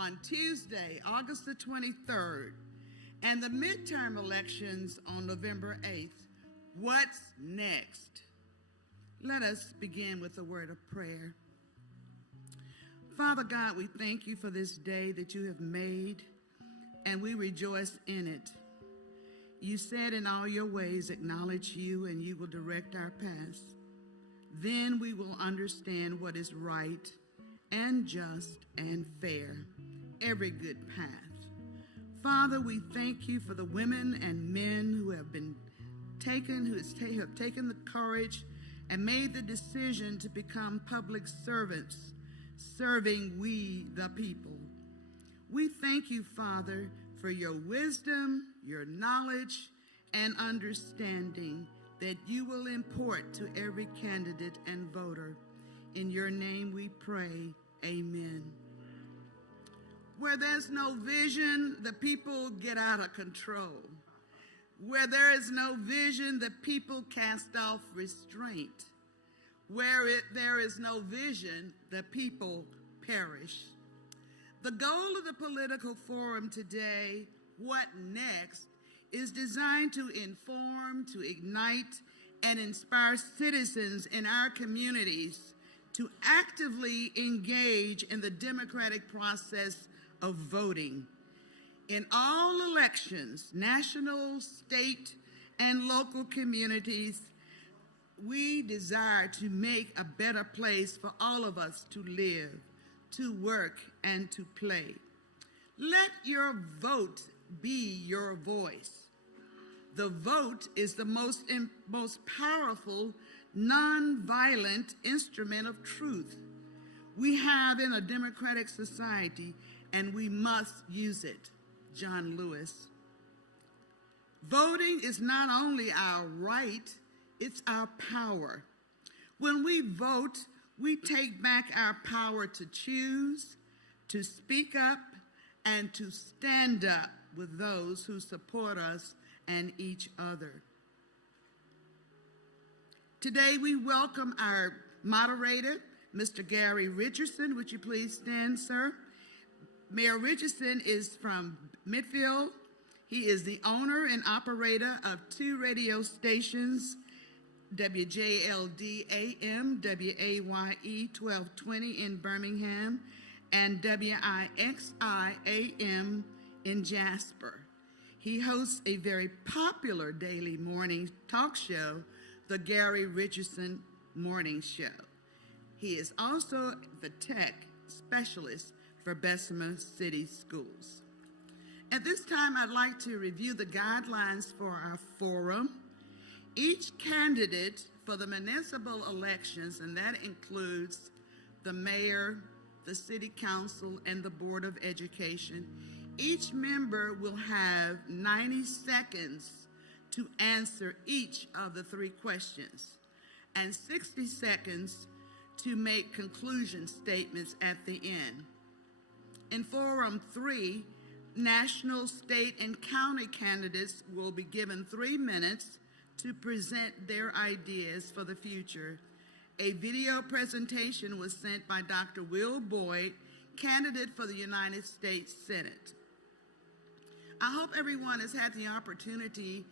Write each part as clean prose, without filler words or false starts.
on Tuesday, August the 23rd, and the midterm elections on November 8th. What's next? Let us begin with a word of prayer. Father God, we thank you for this day that you have made, and we rejoice in it. You said in all your ways, acknowledge you, and you will direct our paths. Then we will understand what is right and just and fair, every good path. Father, we thank you for the women and men who have taken the courage and made the decision to become public servants, serving we the people. We thank you, Father, for your wisdom, your knowledge, and understanding that you will impart to every candidate and voter. In your name we pray, amen. Where there's no vision, the people get out of control. Where there is no vision, the people cast off restraint. Where there is no vision, the people perish. The goal of the political forum today, What Next, is designed to inform, to ignite, and inspire citizens in our communities to actively engage in the democratic process of voting. In all elections, national, state, and local communities, we desire to make a better place for all of us to live, to work, and to play. Let your vote be your voice. The vote is the most powerful, non-violent instrument of truth we have in a democratic society, and we must use it. John Lewis. Voting is not only our right, it's our power. When we vote, we take back our power to choose, to speak up, and to stand up with those who support us and each other. Today we welcome our moderator, Mr. Gary Richardson. Would you please stand, sir? Mayor Richardson is from Midfield. He is the owner and operator of 2 radio stations, WJLD AM, WAYE 1220 in Birmingham, and WIXI AM in Jasper. He hosts a very popular daily morning talk show, The Gary Richardson Morning Show. He is also the tech specialist for Bessemer City Schools. At this time, I'd like to review the guidelines for our forum. Each candidate for the municipal elections, and that includes the mayor, the city council, and the Board of Education, each member will have 90 seconds to answer each of the 3 questions and 60 seconds to make conclusion statements at the end. In Forum 3, national, state, and county candidates will be given 3 minutes to present their ideas for the future. A video presentation was sent by Dr. Will Boyd, candidate for the United States Senate. I hope everyone has had the opportunity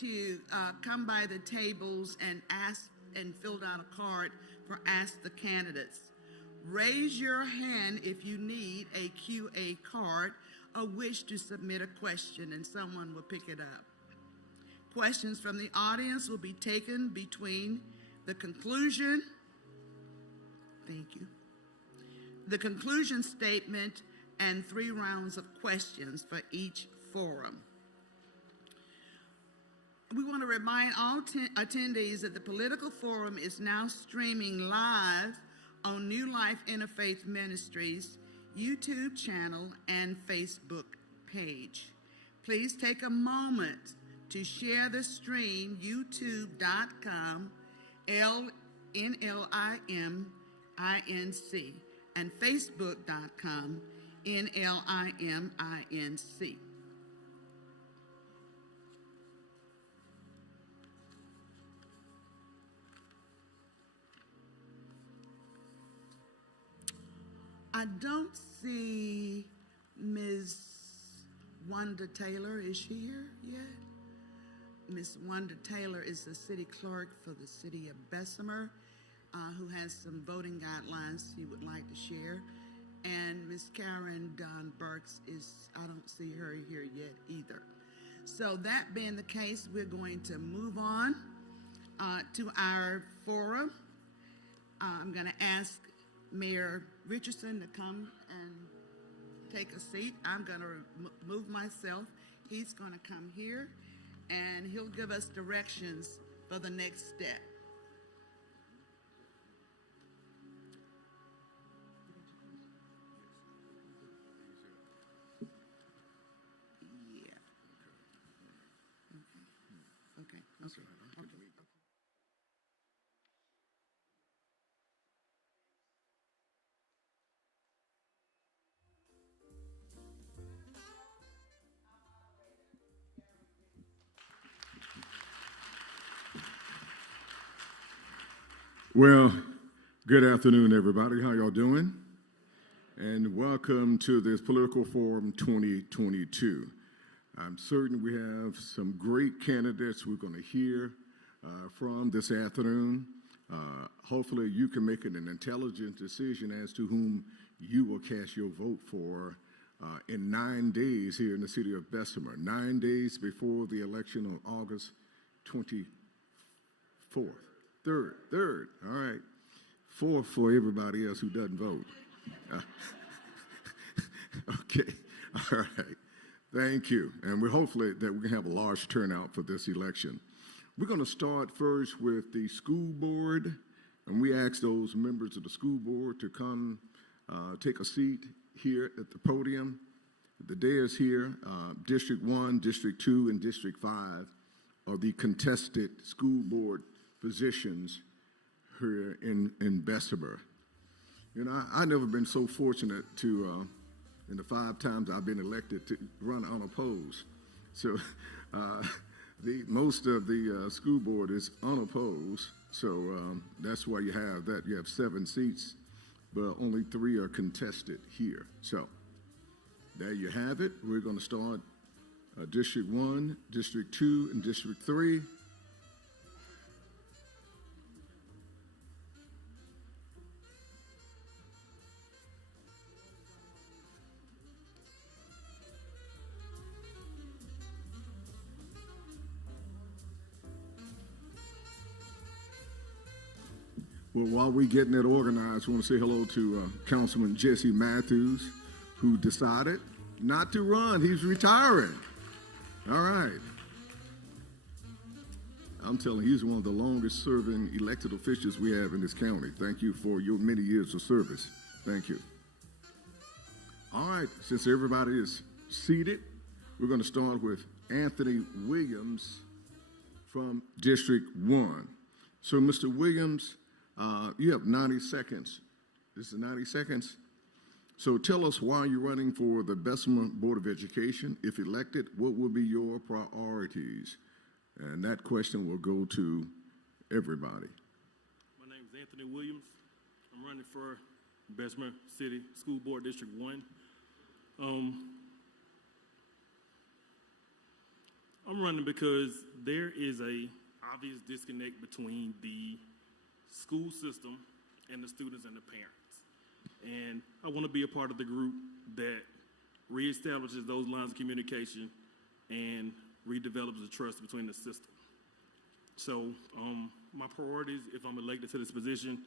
to come by the tables and ask and filled out a card for Ask the Candidates. Raise your hand if you need a QA card or wish to submit a question, and someone will pick it up. Questions from the audience will be taken between the conclusion, the conclusion statement, and 3 rounds of questions for each forum. We want to remind all attendees that the political forum is now streaming live on New Life Interfaith Ministries YouTube channel and Facebook page. Please take a moment to share the stream, youtube.com, NLIMINC, and facebook.com, NLIMINC. I don't see Wanda Taylor. Is she here yet? Miss Wanda Taylor is the city clerk for the city of Bessemer, who has some voting guidelines she would like to share. And Miss Karen Dunn Burks I don't see her here yet either. So that being the case, we're going to move on to our forum. I'm going to ask Mayor Richardson to come and take a seat. I'm going to move myself. He's going to come here, and he'll give us directions for the next step. Okay. Well, good afternoon, everybody. How y'all doing? And welcome to this Political Forum 2022. I'm certain we have some great candidates we're going to hear from this afternoon. Hopefully you can make an intelligent decision as to whom you will cast your vote for in 9 days here in the city of Bessemer, 9 days before the election on August 24th. Third, all right. Fourth for everybody else who doesn't vote. Okay, all right. Thank you. And we're hopefully that we can have a large turnout for this election. We're going to start first with the school board, and we ask those members of the school board to come take a seat here at the podium. The dais here, District 1, District 2, and District 5 are the contested school board positions here in Bessemer. You know, I've never been so fortunate to, in the 5 times I've been elected, to run unopposed. So most of the school board is unopposed, so that's why you have that. You have 7 seats, but only 3 are contested here. So there you have it. We're going to start District 1, District 2, and District 3. Well, while we're getting it organized, I want to say hello to Councilman Jesse Matthews, who decided not to run. He's retiring. All right. I'm telling you, he's one of the longest serving elected officials we have in this county. Thank you for your many years of service. Thank you. All right, since everybody is seated, we're going to start with Anthony Williams from District 1. So, Mr. Williams, you have 90 seconds. This is 90 seconds. So tell us why you're running for the Bessemer Board of Education. If elected, what will be your priorities? And that question will go to everybody. My name is Anthony Williams. I'm running for Bessemer City School Board District 1. I'm running because there is a obvious disconnect between the school system and the students and the parents. And I want to be a part of the group that reestablishes those lines of communication and redevelops the trust between the system. So my priorities, if I'm elected to this position,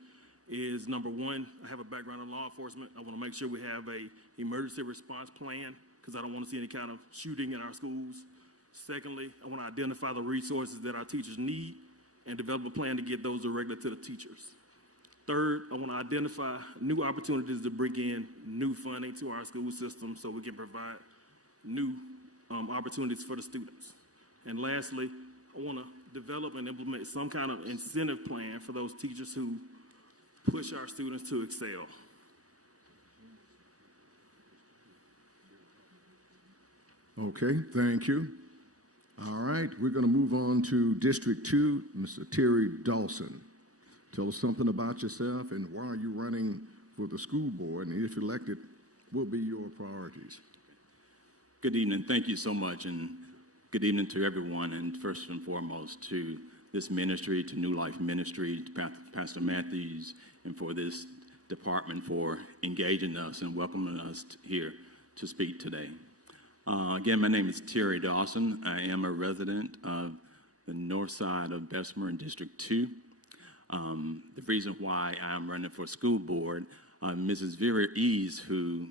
is number 1, I have a background in law enforcement. I want to make sure we have a emergency response plan because I don't want to see any kind of shooting in our schools. Secondly, I want to identify the resources that our teachers need and develop a plan to get those directly to the teachers. Third, I want to identify new opportunities to bring in new funding to our school system so we can provide new opportunities for the students. And lastly, I want to develop and implement some kind of incentive plan for those teachers who push our students to excel. Okay, thank you. All right, we're going to move on to District 2, Mr. Terry Dawson. Tell us something about yourself and why are you running for the school board, and if elected, what will be your priorities? Good evening. Thank you so much, and good evening to everyone, and first and foremost to this ministry, to New Life Ministry, to Pastor Matthews, and for this department for engaging us and welcoming us here to speak today. Again, my name is Terry Dawson. I am a resident of the north side of Bessemer in District 2. The reason why I'm running for school board, Mrs. Vera Ease, who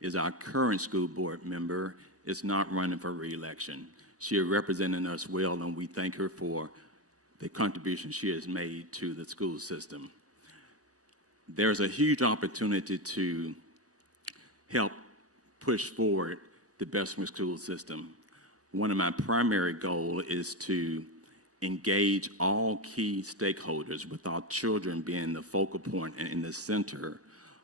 is our current school board member, is not running for re-election. She is representing us well, and we thank her for the contribution she has made to the school system. There's a huge opportunity to help push forward the Bessemer school system. One of my primary goals is to engage all key stakeholders, with our children being the focal point and in the center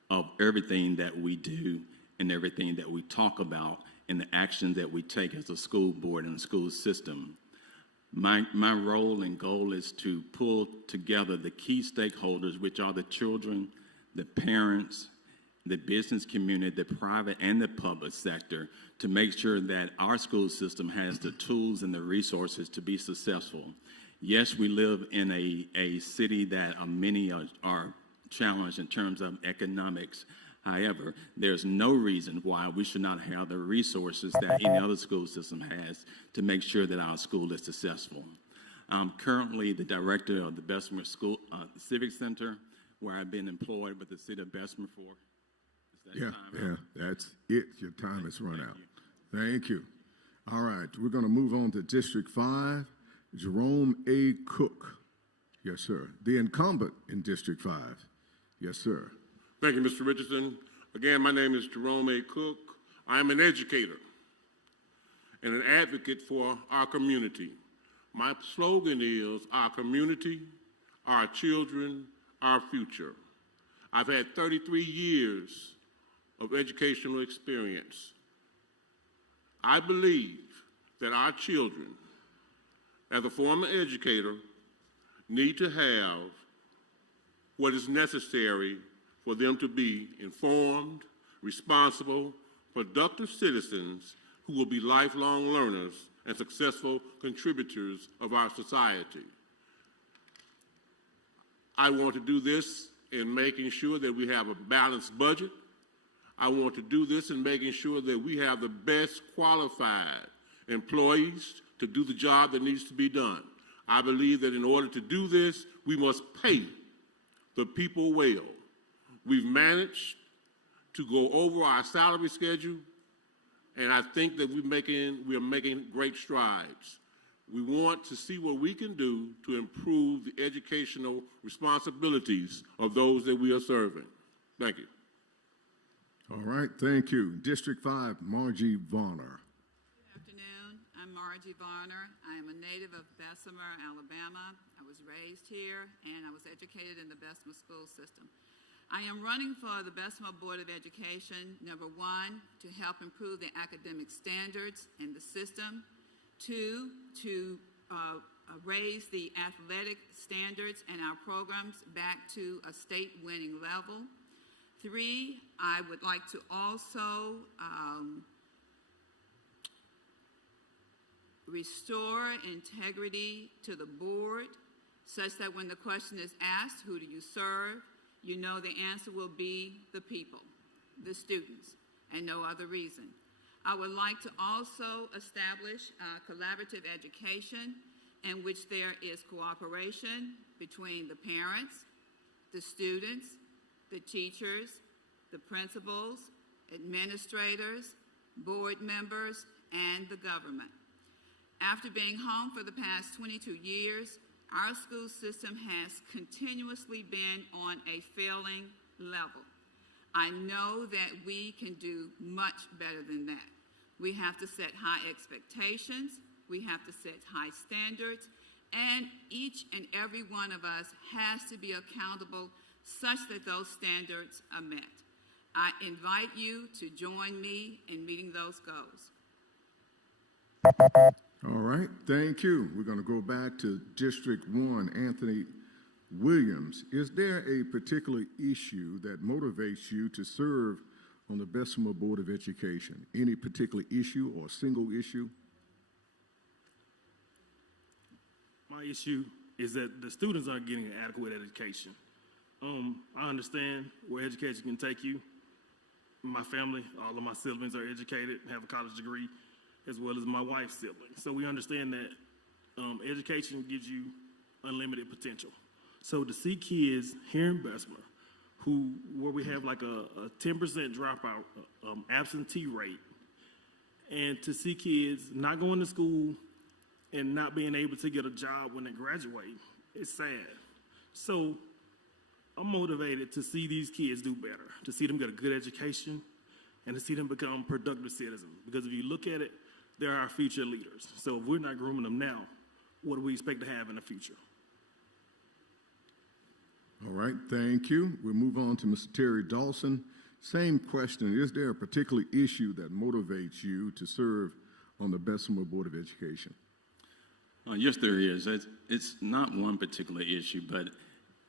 of everything that we do and everything that we talk about and the actions that we take as a school board and school system. My role and goal is to pull together the key stakeholders, which are the children, the parents, the business community, the private and the public sector, to make sure that our school system has the tools and the resources to be successful. Yes, we live in a city that many are challenged in terms of economics. However, there's no reason why we should not have the resources that any other school system has to make sure that our school is successful. I'm currently the director of the Bessemer School Civic Center, where I've been employed with the city of Bessemer for. That's it. Your time has run out. Thank you. All right, we're going to move on to District 5, Jerome A. Cook. Yes, sir. The incumbent in District 5. Yes, sir. Thank you, Mr. Richardson. Again, my name is Jerome A. Cook. I am an educator and an advocate for our community. My slogan is our community, our children, our future. I've had 33 years of educational experience. I believe that our children, as a former educator, need to have what is necessary for them to be informed, responsible, productive citizens who will be lifelong learners and successful contributors of our society. I want to do this in making sure that we have a balanced budget. I want to do this in making sure that we have the best qualified employees to do the job that needs to be done. I believe that in order to do this, we must pay the people well. We've managed to go over our salary schedule, and I think that we are making great strides. We want to see what we can do to improve the educational responsibilities of those that we are serving. Thank you. All right, thank you. District 5, Margie Varner. Good afternoon. I'm Margie Varner. I am a native of Bessemer, Alabama. I was raised here, and I was educated in the Bessemer school system. I am running for the Bessemer Board of Education, number 1, to help improve the academic standards in the system, 2, to raise the athletic standards and our programs back to a state-winning level. 3, I would like to also restore integrity to the board, such that when the question is asked, who do you serve, you know the answer will be the people, the students, and no other reason. I would like to also establish collaborative education in which there is cooperation between the parents, the students, the teachers, the principals, administrators, board members, and the government. After being home for the past 22 years, our school system has continuously been on a failing level. I know that we can do much better than that. We have to set high expectations, we have to set high standards, and each and every one of us has to be accountable such that those standards are met. I invite you to join me in meeting those goals. All right, thank you. We're going to go back to District 1, Anthony Williams. Is there a particular issue that motivates you to serve on the Bessemer Board of Education? Any particular issue or single issue? My issue is that the students aren't getting an adequate education. I understand where education can take you. My family, all of my siblings are educated, have a college degree, as well as my wife's siblings. So we understand that education gives you unlimited potential. So to see kids here in Bessemer where we have like a 10% dropout absentee rate, and to see kids not going to school and not being able to get a job when they graduate, it's sad. So I'm motivated to see these kids do better, to see them get a good education, and to see them become productive citizens. Because if you look at it, they're our future leaders. So if we're not grooming them now, what do we expect to have in the future? All right, thank you. We'll move on to Mr. Terry Dawson. Same question. Is there a particular issue that motivates you to serve on the Bessemer Board of Education? Yes, there is. It's not one particular issue, but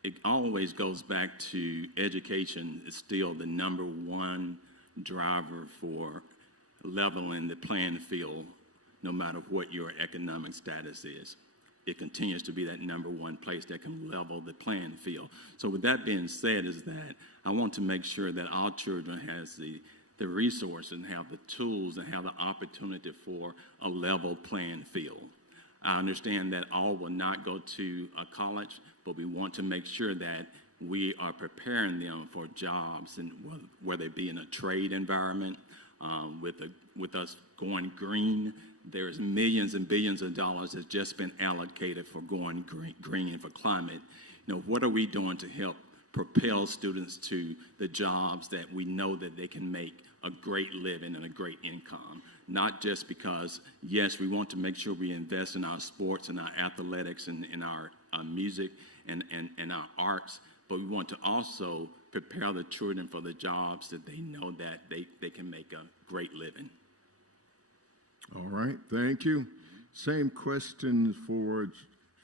it always goes back to education is still the number one driver for leveling the playing field, no matter what your economic status is. It continues to be that number one place that can level the playing field. So with that being said, is that I want to make sure that our children has the resources and have the tools and have the opportunity for a level playing field. I understand that all will not go to a college, but we want to make sure that we are preparing them for jobs, and whether it be in a trade environment, with us going green. There's millions and billions of dollars that's just been allocated for going green and for climate. What are we doing to help propel students to the jobs that we know that they can make a great living and a great income? Not just because, yes, we want to make sure we invest in our sports and our athletics and in our music and our arts, but we want to also prepare the children for the jobs that they know that they can make a great living. All right, thank you. Same question for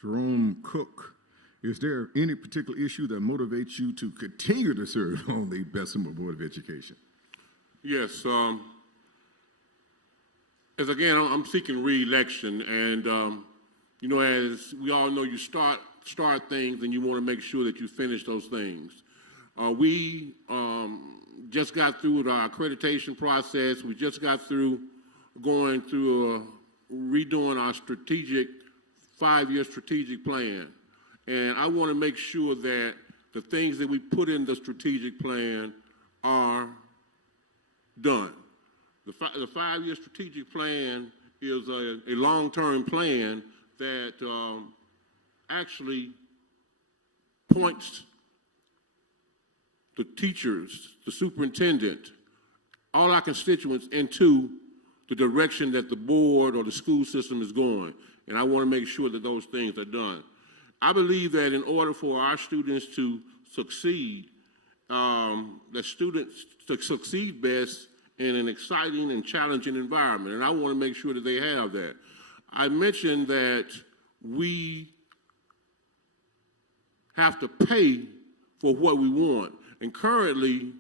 Jerome Cook. Is there any particular issue that motivates you to continue to serve on the Bessemer Board of Education? Yes. As again, I'm seeking re-election, and as we all know, you start things, and you want to make sure that you finish those things. We just got through our accreditation process. We just got through going through redoing our 5-year strategic plan. And I want to make sure that the things that we put in the strategic plan are done. The 5-year strategic plan is a long-term plan that actually points the teachers, the superintendent, all our constituents into the direction that the board or the school system is going. And I want to make sure that those things are done. I believe that in order for our students to succeed, the students to succeed best in an exciting and challenging environment, and I want to make sure that they have that. I mentioned that we have to pay for what we want, and currently,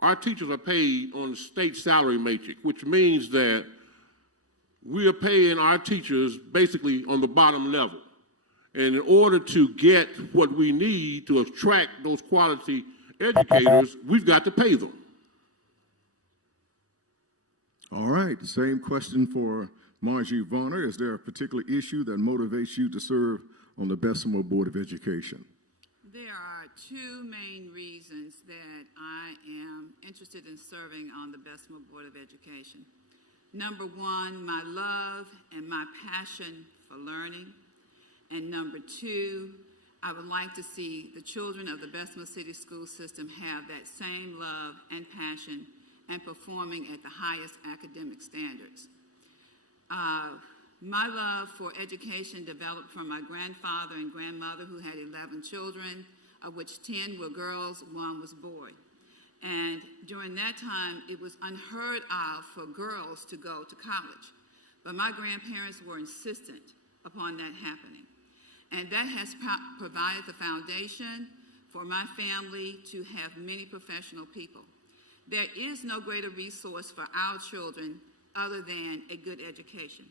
our teachers are paid on the state salary matrix, which means that we are paying our teachers basically on the bottom level. And in order to get what we need to attract those quality educators, we've got to pay them. All right, the same question for Margie Varner. Is there a particular issue that motivates you to serve on the Bessemer Board of Education? There are two main reasons that I am interested in serving on the Bessemer Board of Education. Number one, my love and my passion for learning. And number two, I would like to see the children of the Bessemer City School System have that same love and passion and performing at the highest academic standards. My love for education developed from my grandfather and grandmother, who had 11 children, of which 10 were girls, 1 was boy. And during that time, it was unheard of for girls to go to college. But my grandparents were insistent upon that happening. And that has provided the foundation for my family to have many professional people. There is no greater resource for our children other than a good education.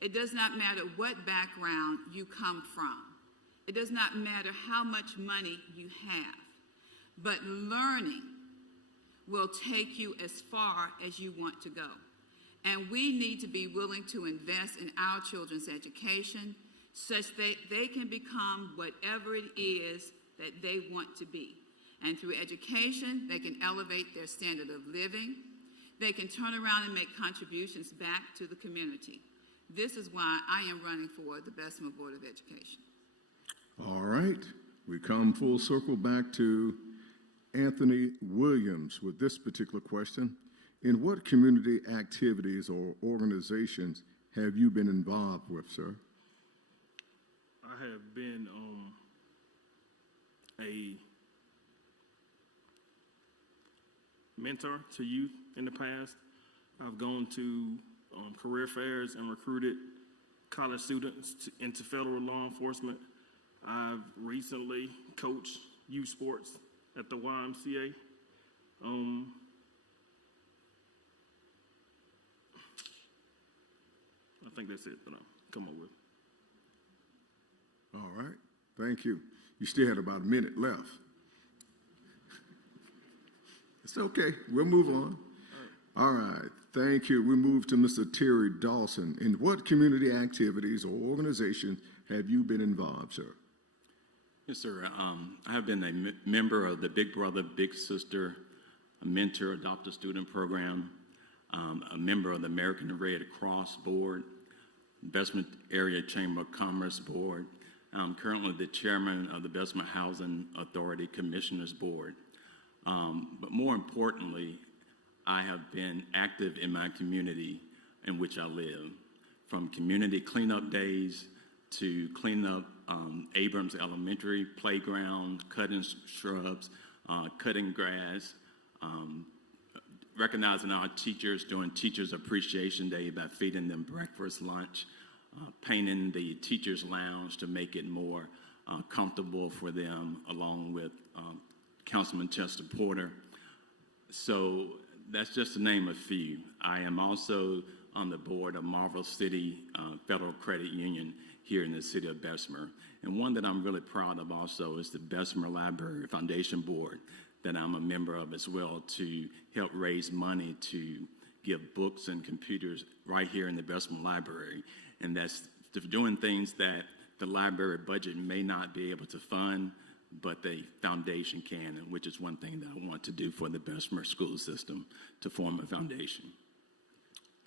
It does not matter what background you come from. It does not matter how much money you have, but learning will take you as far as you want to go. And we need to be willing to invest in our children's education such that they can become whatever it is that they want to be. And through education, they can elevate their standard of living. They can turn around and make contributions back to the community. This is why I am running for the Bessemer Board of Education. All right, we come full circle back to Anthony Williams with this particular question. In what community activities or organizations have you been involved with, sir? I have been a mentor to youth in the past. I've gone to career fairs and recruited college students into federal law enforcement. I've recently coached youth sports at the YMCA. I think that's it that I'll come up with. All right, thank you. You still had about a minute left. It's okay, we'll move on. All right, thank you. We move to Mr. Terry Dawson. In what community activities or organizations have you been involved, sir? Yes, sir. I have been a member of the Big Brother, Big Sister, a mentor, adopt-a student program, a member of the American Red Cross Board, Bessemer Area Chamber of Commerce Board. I'm currently the chairman of the Bessemer Housing Authority Commissioners Board. But more importantly, I have been active in my community in which I live, from community cleanup days to clean up Abrams Elementary playground, cutting shrubs, cutting grass, recognizing our teachers during Teachers Appreciation Day by feeding them breakfast, lunch, painting the teachers' lounge to make it more comfortable for them, along with Councilman Chester Porter. So that's just to name a few. I am also on the board of Marvel City Federal Credit Union here in the city of Bessemer. And one that I'm really proud of also is the Bessemer Library Foundation Board that I'm a member of as well, to help raise money to give books and computers right here in the Bessemer Library. And that's doing things that the library budget may not be able to fund, but the foundation can, and which is one thing that I want to do for the Bessemer school system, to form a foundation.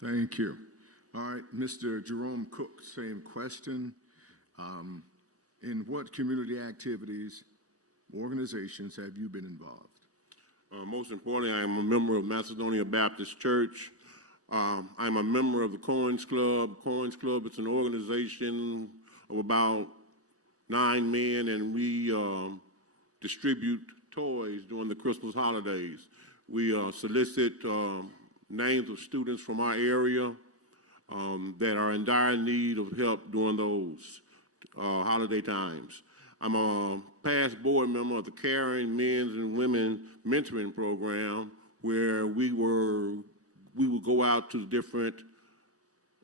Thank you. All right, Mr. Jerome Cook, same question. In what community activities, organizations have you been involved? Most importantly, I am a member of Macedonia Baptist Church. I'm a member of the Coins Club. Coins Club is an organization of about 9 men, and we distribute toys during the Christmas holidays. We solicit names of students from our area that are in dire need of help during those holiday times. I'm a past board member of the Caring Men's and Women Mentoring Program, where we would go out to different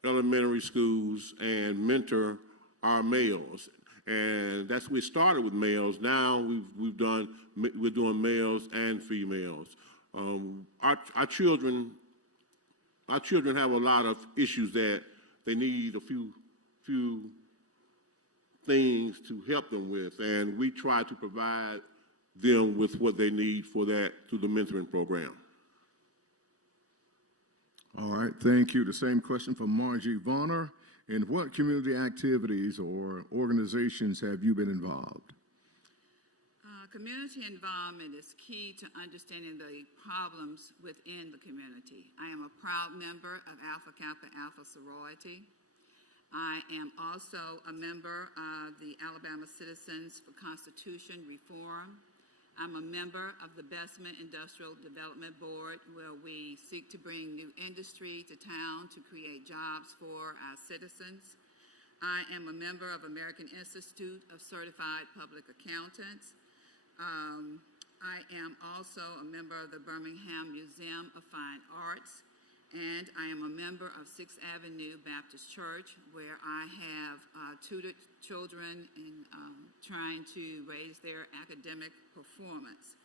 elementary schools and mentor our males. And that's we started with males. Now we're doing males and females. Our children have a lot of issues that they need a few things to help them with, and we try to provide them with what they need for that through the mentoring program. All right, thank you. The same question for Margie Vonner. In what community activities or organizations have you been involved? Community involvement is key to understanding the problems within the community. I am a proud member of Alpha Kappa Alpha sorority. I am also a member of the Alabama Citizens for Constitution Reform. I'm a member of the Bessemer Industrial Development Board, where we seek to bring new industry to town to create jobs for our citizens. I am a member of American Institute of Certified Public Accountants. I am also a member of the Birmingham Museum of Fine Arts, and I am a member of Sixth Avenue Baptist Church, where I have tutored children in trying to raise their academic performance.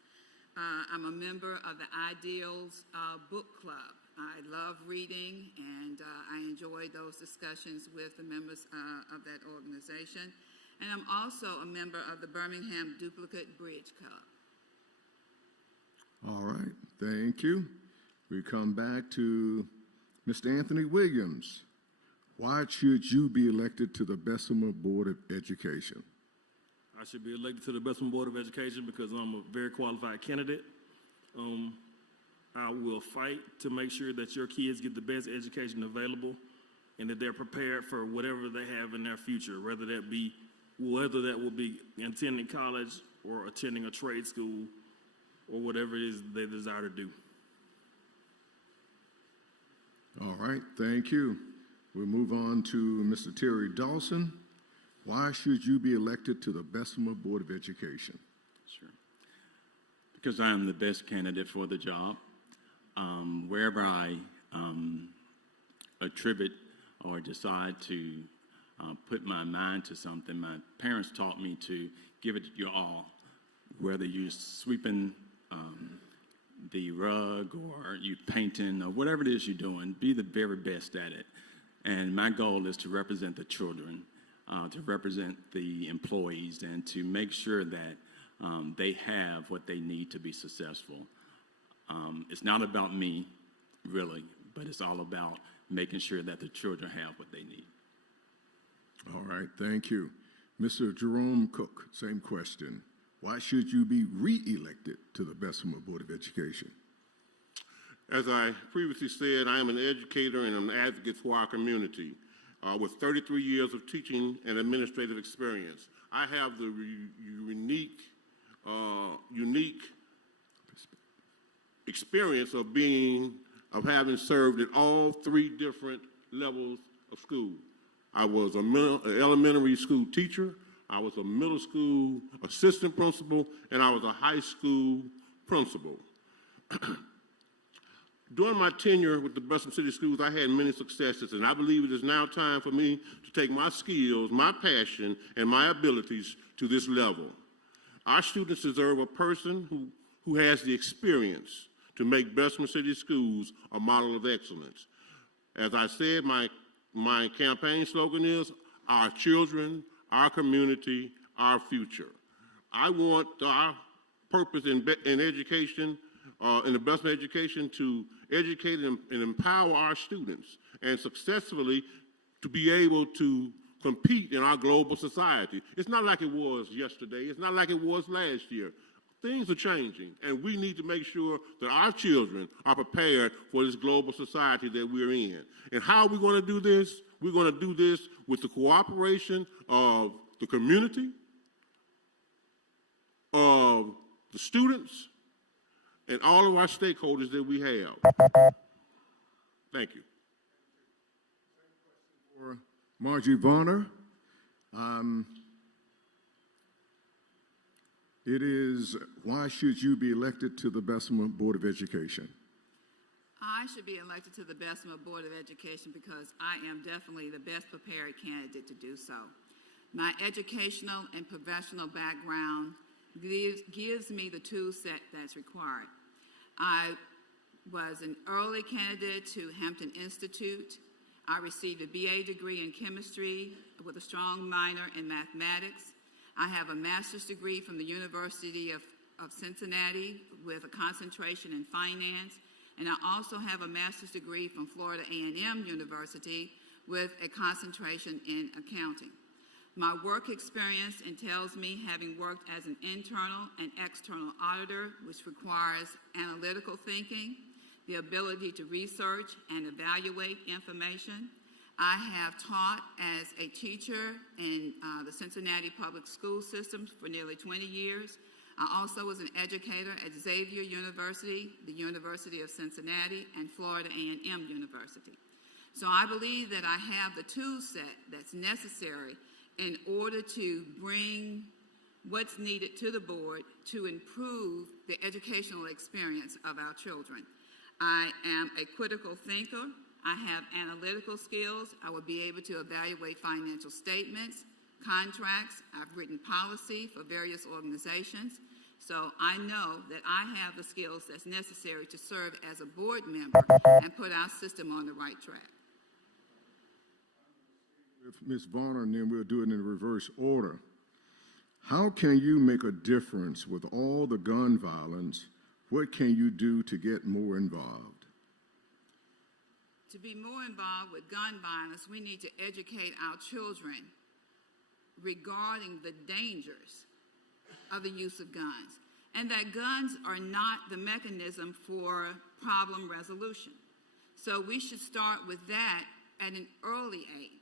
I'm a member of the Ideals Book Club. I love reading, and I enjoy those discussions with the members of that organization. And I'm also a member of the Birmingham Duplicate Bridge Club. All right, thank you. We come back to Mr. Anthony Williams. Why should you be elected to the Bessemer Board of Education? I should be elected to the Bessemer Board of Education because I'm a very qualified candidate. I will fight to make sure that your kids get the best education available and that they're prepared for whatever they have in their future, whether that will be attending college or attending a trade school or whatever it is they desire to do. All right, thank you. We'll move on to Mr. Terry Dawson. Why should you be elected to the Bessemer Board of Education? Sure. Because I am the best candidate for the job. Wherever I attribute or decide to put my mind to something, my parents taught me to give it your all, whether you're sweeping the rug or you painting or whatever it is you're doing, be the very best at it. And my goal is to represent the children, to represent the employees, and to make sure that they have what they need to be successful. It's not about me, really, but it's all about making sure that the children have what they need. All right, thank you. Mr. Jerome Cook, same question. Why should you be re-elected to the Bessemer Board of Education? As I previously said, I am an educator and an advocate for our community. With 33 years of teaching and administrative experience, I have the unique experience of having served at all three different levels of school. I was an elementary school teacher, I was a middle school assistant principal, and I was a high school principal. During my tenure with the Bessemer City Schools, I had many successes, and I believe it is now time for me to take my skills, my passion, and my abilities to this level. Our students deserve a person who has the experience to make Bessemer City Schools a model of excellence. As I said, my campaign slogan is, our children, our community, our future. I want our purpose in education, in the Bessemer education, to educate and empower our students and successfully to be able to compete in our global society. It's not like it was yesterday. It's not like it was last year. Things are changing, and we need to make sure that our children are prepared for this global society that we're in. And how are we going to do this? We're going to do this with the cooperation of the community, of the students, and all of our stakeholders that we have. Thank you. For Margie Varner, it is, why should you be elected to the Bessemer Board of Education? I should be elected to the Bessemer Board of Education because I am definitely the best prepared candidate to do so. My educational and professional background gives me the tool set that's required. I was an early candidate to Hampton Institute. I received a BA degree in chemistry with a strong minor in mathematics. I have a master's degree from the University of Cincinnati with a concentration in finance. And I also have a master's degree from Florida A&M University with a concentration in accounting. My work experience entails me having worked as an internal and external auditor, which requires analytical thinking, the ability to research and evaluate information. I have taught as a teacher in the Cincinnati public school systems for nearly 20 years. I also was an educator at Xavier University, the University of Cincinnati, and Florida A&M University. So I believe that I have the tool set that's necessary in order to bring what's needed to the board to improve the educational experience of our children. I am a critical thinker. I have analytical skills. I will be able to evaluate financial statements, contracts. I've written policy for various organizations. So I know that I have the skills that's necessary to serve as a board member and put our system on the right track. With Ms. Varner, and then we'll do it in reverse order. How can you make a difference with all the gun violence? What can you do to get more involved? To be more involved with gun violence, we need to educate our children regarding the dangers of the use of guns, and that guns are not the mechanism for problem resolution. So we should start with that at an early age.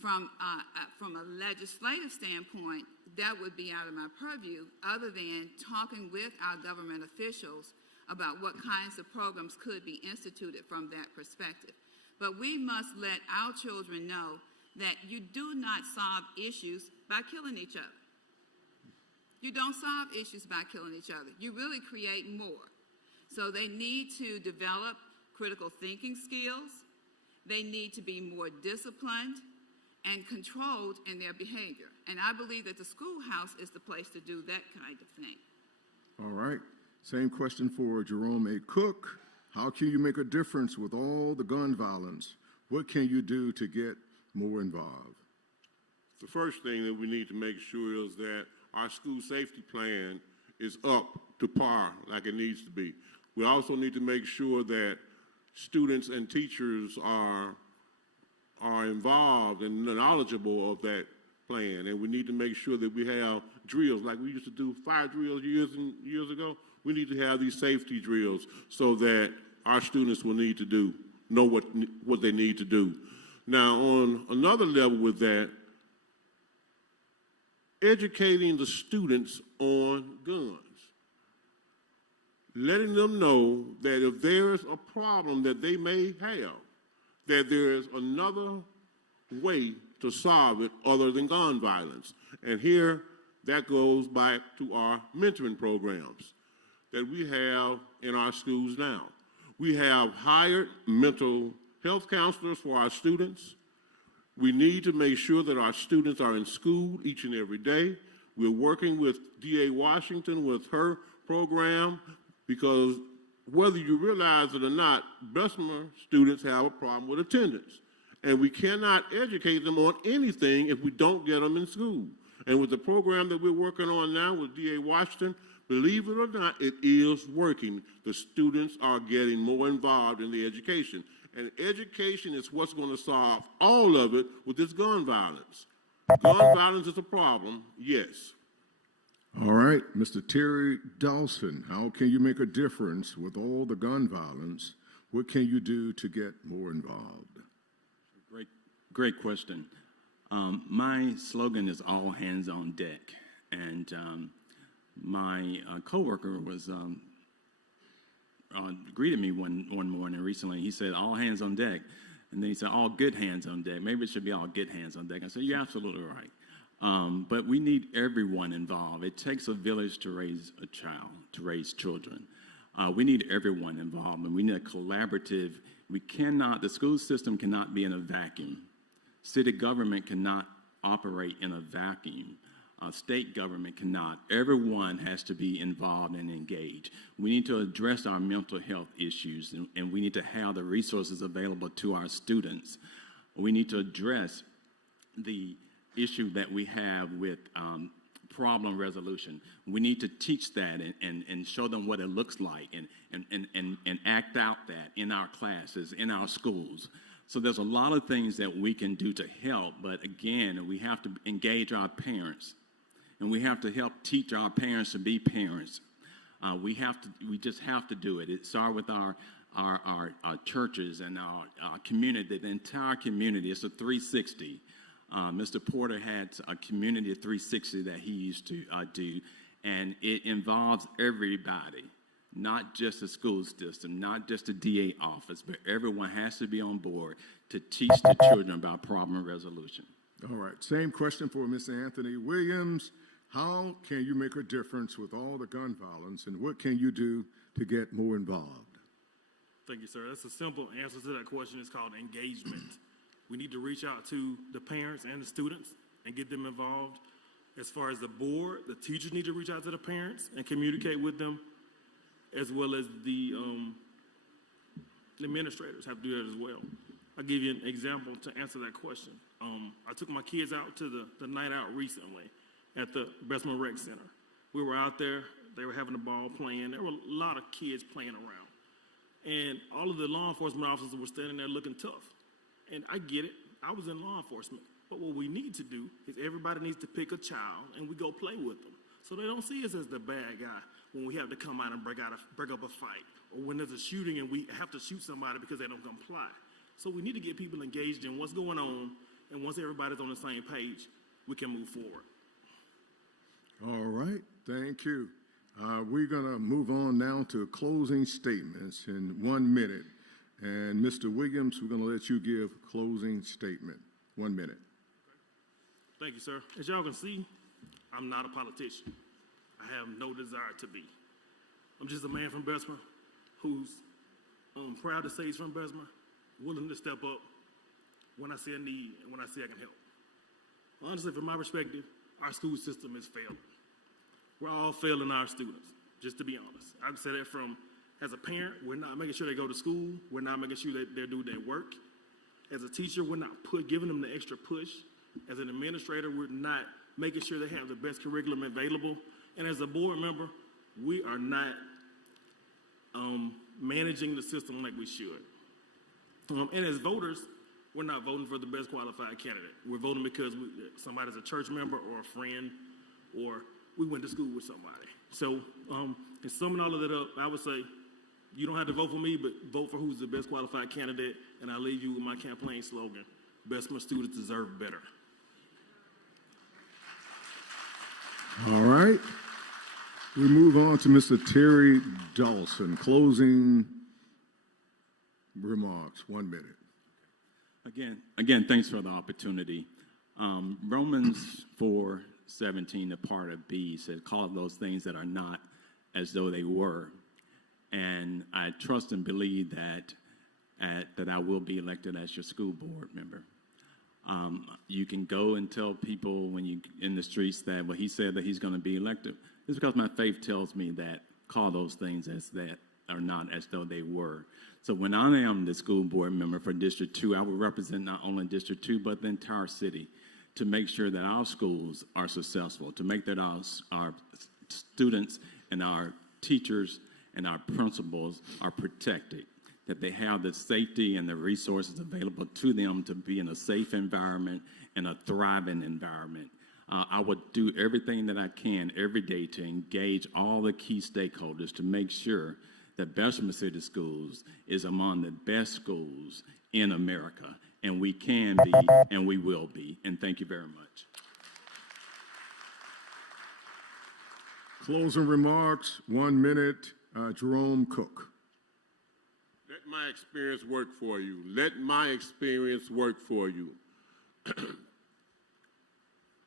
From a legislative standpoint, that would be out of my purview, other than talking with our government officials about what kinds of programs could be instituted from that perspective. But we must let our children know that you do not solve issues by killing each other. You don't solve issues by killing each other. You really create more. So they need to develop critical thinking skills. They need to be more disciplined and controlled in their behavior. And I believe that the schoolhouse is the place to do that kind of thing. All right. Same question for Jerome A. Cook. How can you make a difference with all the gun violence? What can you do to get more involved? The first thing that we need to make sure is that our school safety plan is up to par like it needs to be. We also need to make sure that students and teachers are involved and knowledgeable of that plan, and we need to make sure that we have drills like we used to do fire drills years ago. We need to have these safety drills so that our students will know what they need to do. Now, on another level with that, educating the students on guns, letting them know that if there's a problem that they may have, that there's another way to solve it other than gun violence. And here, that goes back to our mentoring programs that we have in our schools now. We have hired mental health counselors for our students. We need to make sure that our students are in school each and every day. We're working with D.A. Washington with her program, because whether you realize it or not, Bessemer students have a problem with attendance. And we cannot educate them on anything if we don't get them in school. And with the program that we're working on now with D.A. Washington, believe it or not, it is working. The students are getting more involved in the education. And education is what's going to solve all of it with this gun violence. Gun violence is a problem, yes. All right, Mr. Terry Dawson, how can you make a difference with all the gun violence? What can you do to get more involved? Great question. My slogan is all hands on deck. And my coworker was greeted me one morning recently. He said, all hands on deck. And then he said, all good hands on deck. Maybe it should be all good hands on deck. I said, you're absolutely right. But we need everyone involved. It takes a village to raise a child, to raise children. We need everyone involved, and we need a collaborative. The school system cannot be in a vacuum. City government cannot operate in a vacuum. State government cannot. Everyone has to be involved and engaged. We need to address our mental health issues, and we need to have the resources available to our students. We need to address the issue that we have with problem resolution. We need to teach that and show them what it looks like and act out that in our classes, in our schools. So there's a lot of things that we can do to help, but again, we have to engage our parents, and we have to help teach our parents to be parents. We just have to do it. It starts with our churches and our community, the entire community. It's a 360. Mr. Porter had a community 360 that he used to do, and it involves everybody, not just the school system, not just the DA office, but everyone has to be on board to teach the children about problem resolution. All right, same question for Mr. Anthony Williams. How can you make a difference with all the gun violence, and what can you do to get more involved? Thank you, sir. That's a simple answer to that question. It's called engagement. We need to reach out to the parents and the students and get them involved. As far as the board, the teachers need to reach out to the parents and communicate with them, as well as the administrators have to do that as well. I'll give you an example to answer that question. I took my kids out to the night out recently at the Bessemer Rec Center. We were out there. They were having a ball playing. There were a lot of kids playing around. And all of the law enforcement officers were standing there looking tough. And I get it. I was in law enforcement. But what we need to do is everybody needs to pick a child and we go play with them. So they don't see us as the bad guy when we have to come out and break up a fight, or when there's a shooting and we have to shoot somebody because they don't comply. So we need to get people engaged in what's going on, and once everybody's on the same page, we can move forward. All right, thank you. We're going to move on now to closing statements in 1 minute. And Mr. Williams, we're going to let you give closing statement. 1 minute. Thank you, sir. As y'all can see, I'm not a politician. I have no desire to be. I'm just a man from Bessemer who's proud to say he's from Bessemer, willing to step up when I see a need and when I see I can help. Honestly, from my perspective, our school system is failing. We're all failing our students, just to be honest. I've said it from, as a parent, we're not making sure they go to school. We're not making sure that they're doing their work. As a teacher, we're not giving them the extra push. As an administrator, we're not making sure they have the best curriculum available. And as a board member, we are not managing the system like we should. And as voters, we're not voting for the best qualified candidate. We're voting because somebody's a church member or a friend, or we went to school with somebody. So in summing all of that up, I would say you don't have to vote for me, but vote for who's the best qualified candidate. And I leave you with my campaign slogan: Bessemer students deserve better. All right. We move on to Mr. Terry Dawson. Closing remarks, 1 minute. Again, thanks for the opportunity. Romans 4:17, the part of B, said, "Call those things that are not as though they were." And I trust and believe that I will be elected as your school board member. You can go and tell people when you in the streets that, well, he said that he's going to be elected. It's because my faith tells me that call those things as that are not as though they were. So when I am the school board member for District 2, I will represent not only District 2, but the entire city to make sure that our schools are successful, to make that our students and our teachers and our principals are protected, that they have the safety and the resources available to them to be in a safe environment and a thriving environment. I would do everything that I can every day to engage all the key stakeholders to make sure that Bessemer City Schools is among the best schools in America, and we can be and we will be. And thank you very much. Closing remarks, 1 minute. Jerome Cook. Let my experience work for you. Let my experience work for you.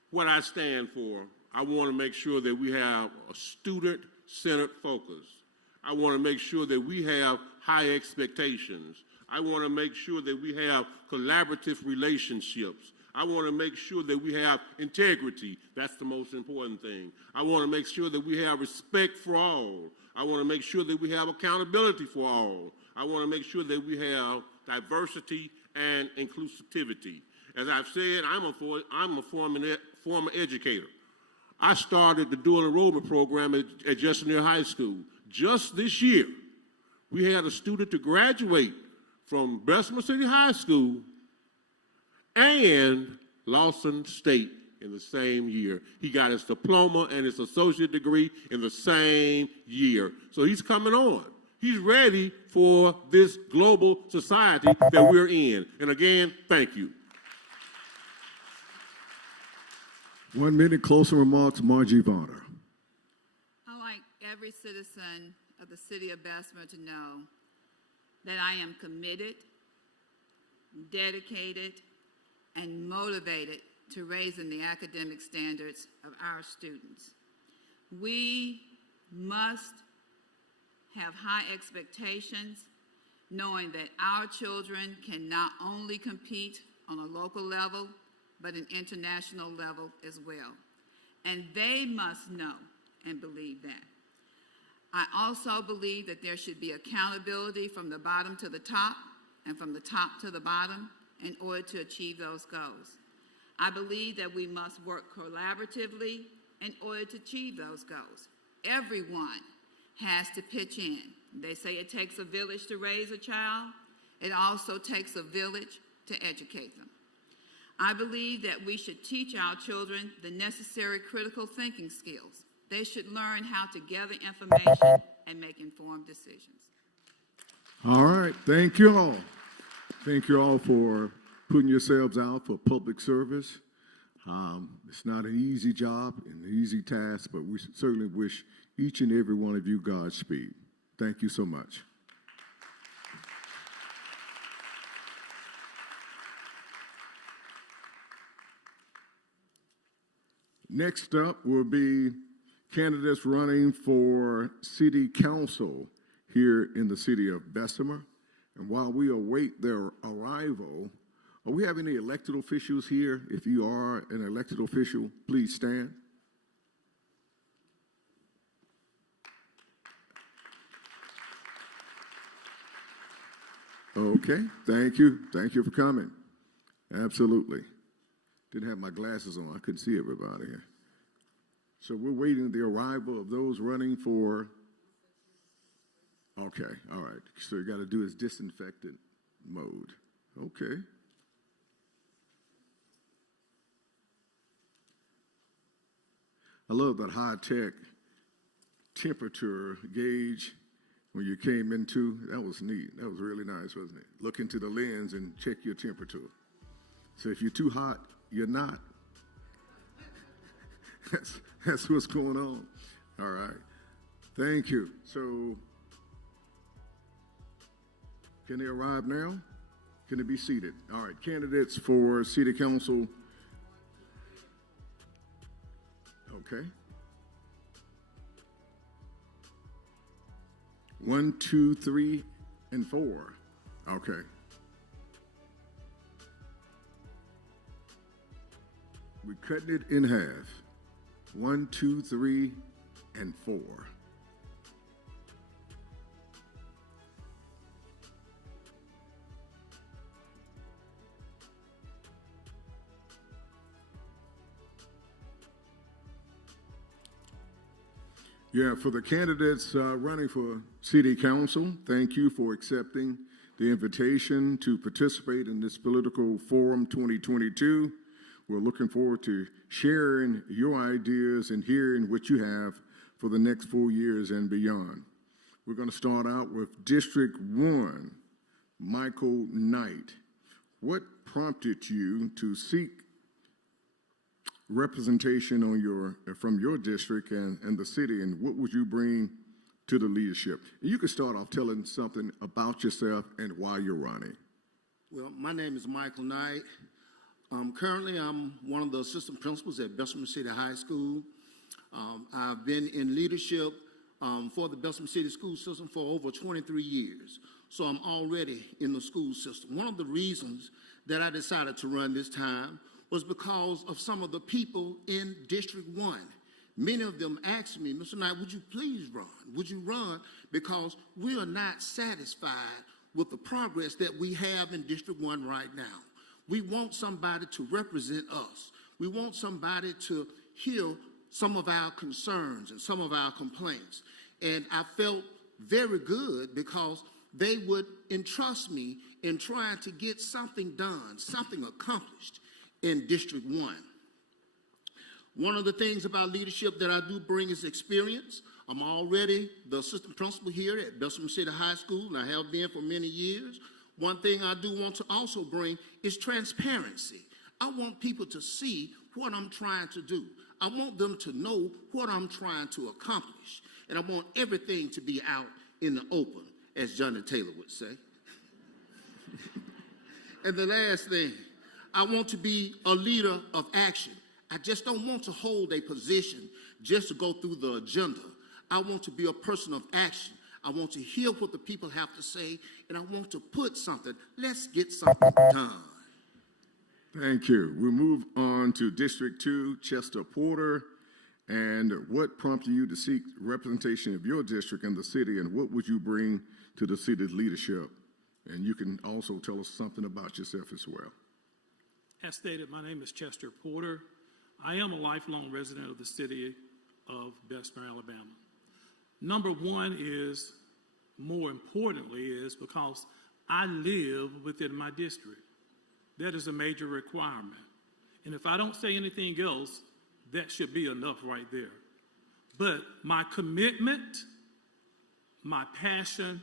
What I stand for, I want to make sure that we have a student-centered focus. I want to make sure that we have high expectations. I want to make sure that we have collaborative relationships. I want to make sure that we have integrity. That's the most important thing. I want to make sure that we have respect for all. I want to make sure that we have accountability for all. I want to make sure that we have diversity and inclusivity. As I've said, I'm a former educator. I started the dual enrollment program at Jefferson High School. Just this year, we had a student to graduate from Bessemer City High School and Lawson State in the same year. He got his diploma and his associate degree in the same year. So he's coming on. He's ready for this global society that we're in. And again, thank you. 1 minute, closing remarks, Margie Varner. I'd like every citizen of the city of Bessemer to know that I am committed, dedicated, and motivated to raising the academic standards of our students. We must have high expectations, knowing that our children can not only compete on a local level, but an international level as well. And they must know and believe that. I also believe that there should be accountability from the bottom to the top and from the top to the bottom in order to achieve those goals. I believe that we must work collaboratively in order to achieve those goals. Everyone has to pitch in. They say it takes a village to raise a child. It also takes a village to educate them. I believe that we should teach our children the necessary critical thinking skills. They should learn how to gather information and make informed decisions. All right, thank you all. Thank you all for putting yourselves out for public service. It's not an easy job and an easy task, but we certainly wish each and every one of you Godspeed. Thank you so much. Next up will be candidates running for city council here in the city of Bessemer. And while we await their arrival, are we have any elected officials here? If you are an elected official, please stand. Okay, thank you. Thank you for coming. Absolutely. Didn't have my glasses on. I couldn't see everybody here. So we're waiting the arrival of those running for. Okay, all right. So you got to do his disinfectant mode. Okay. I love that high-tech temperature gauge when you came into. That was neat. That was really nice, wasn't it? Look into the lens and check your temperature. So if you're too hot, you're not. That's what's going on. All right. Thank you. So can they arrive now? Can they be seated? All right. Candidates for city council. Okay. 1, 2, 3, and 4. Okay. We're cutting it in half. 1, 2, 3, and 4. Yeah, for the candidates running for city council, thank you for accepting the invitation to participate in this political forum 2022. We're looking forward to sharing your ideas and hearing what you have for the next 4 years and beyond. We're going to start out with District 1, Michael Knight. What prompted you to seek representation on from your district and the city, and what would you bring to the leadership? And you can start off telling something about yourself and why you're running. Well, my name is Michael Knight. Currently, I'm one of the assistant principals at Bessemer City High School. I've been in leadership for the Bessemer City school system for over 23 years. So I'm already in the school system. One of the reasons that I decided to run this time was because of some of the people in District 1. Many of them asked me, Mr. Knight, would you please run? Would you run? Because we are not satisfied with the progress that we have in District 1 right now. We want somebody to represent us. We want somebody to hear some of our concerns and some of our complaints. And I felt very good because they would entrust me in trying to get something done, something accomplished in District 1. One of the things about leadership that I do bring is experience. I'm already the assistant principal here at Bessemer City High School, and I have been for many years. One thing I do want to also bring is transparency. I want people to see what I'm trying to do. I want them to know what I'm trying to accomplish. And I want everything to be out in the open, as Johnny Taylor would say. And the last thing, I want to be a leader of action. I just don't want to hold a position just to go through the agenda. I want to be a person of action. I want to hear what the people have to say, and I want to put something. Let's get something done. Thank you. We'll move on to District 2, Chester Porter. And what prompted you to seek representation of your district in the city, and what would you bring to the city's leadership? And you can also tell us something about yourself as well. As stated, my name is Chester Porter. I am a lifelong resident of the city of Bessemer, Alabama. Number one is, more importantly, is because I live within my district. That is a major requirement. And if I don't say anything else, that should be enough right there. But my commitment, my passion,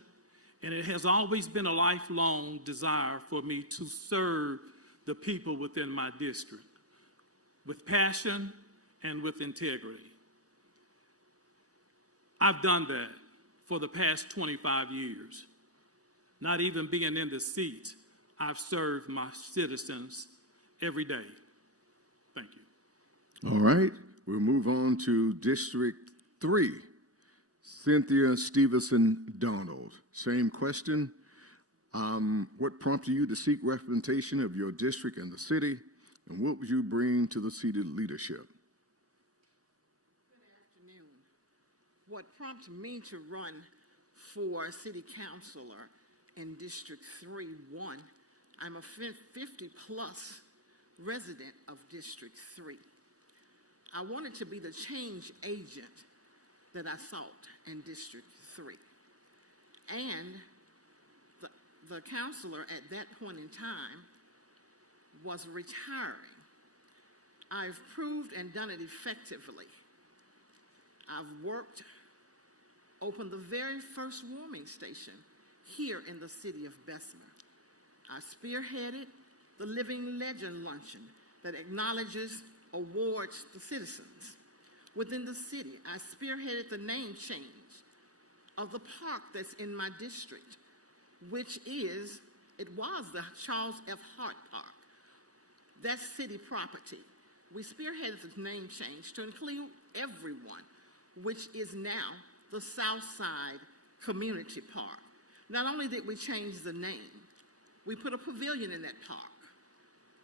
and it has always been a lifelong desire for me to serve the people within my district with passion and with integrity. I've done that for the past 25 years. Not even being in the seat, I've served my citizens every day. Thank you. All right, we'll move on to District 3, Cynthia Stevenson Donald. Same question. What prompted you to seek representation of your district and the city, and what would you bring to the city leadership? What prompted me to run for city councilor in District 3-1, I'm a 50-plus resident of District 3. I wanted to be the change agent that I sought in District 3. And the counselor at that point in time was retiring. I've proved and done it effectively. I've worked, opened the very first warming station here in the city of Bessemer. I spearheaded the Living Legend Luncheon that acknowledges, awards the citizens within the city. I spearheaded the name change of the park that's in my district, which was the Charles F. Hart Park. That's city property. We spearheaded the name change to include everyone, which is now the Southside Community Park. Not only did we change the name, we put a pavilion in that park.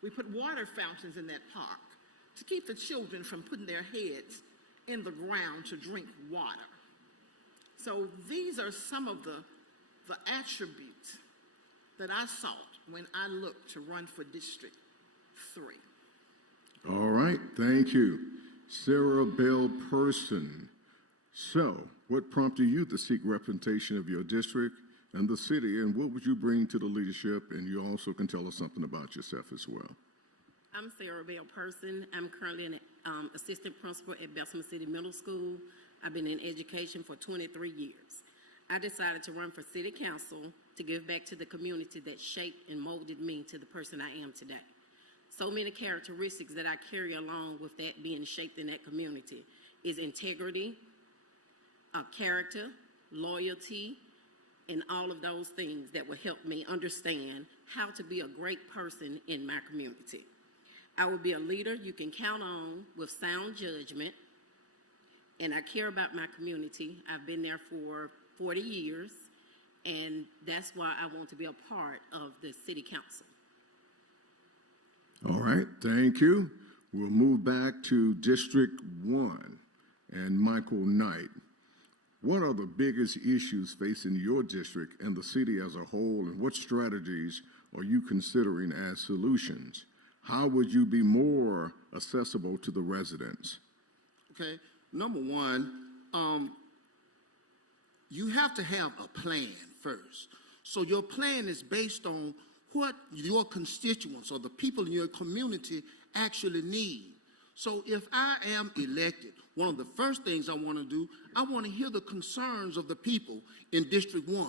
We put water fountains in that park to keep the children from putting their heads in the ground to drink water. So these are some of the attributes that I sought when I looked to run for District 3. All right, thank you. Sarah Bell Person. So, what prompted you to seek representation of your district and the city, and what would you bring to the leadership? And you also can tell us something about yourself as well. I'm Sarah Bell Person. I'm currently an assistant principal at Bessemer City Middle School. I've been in education for 23 years. I decided to run for city council to give back to the community that shaped and molded me to the person I am today. So many characteristics that I carry along with that being shaped in that community is integrity, character, loyalty, and all of those things that will help me understand how to be a great person in my community. I will be a leader you can count on with sound judgment, and I care about my community. I've been there for 40 years, and that's why I want to be a part of the city council. All right, thank you. We'll move back to District 1 and Michael Knight. What are the biggest issues facing your district and the city as a whole, and what strategies are you considering as solutions? How would you be more accessible to the residents? Okay, number one, you have to have a plan first. So your plan is based on what your constituents or the people in your community actually need. So if I am elected, one of the first things I want to do, I want to hear the concerns of the people in District 1.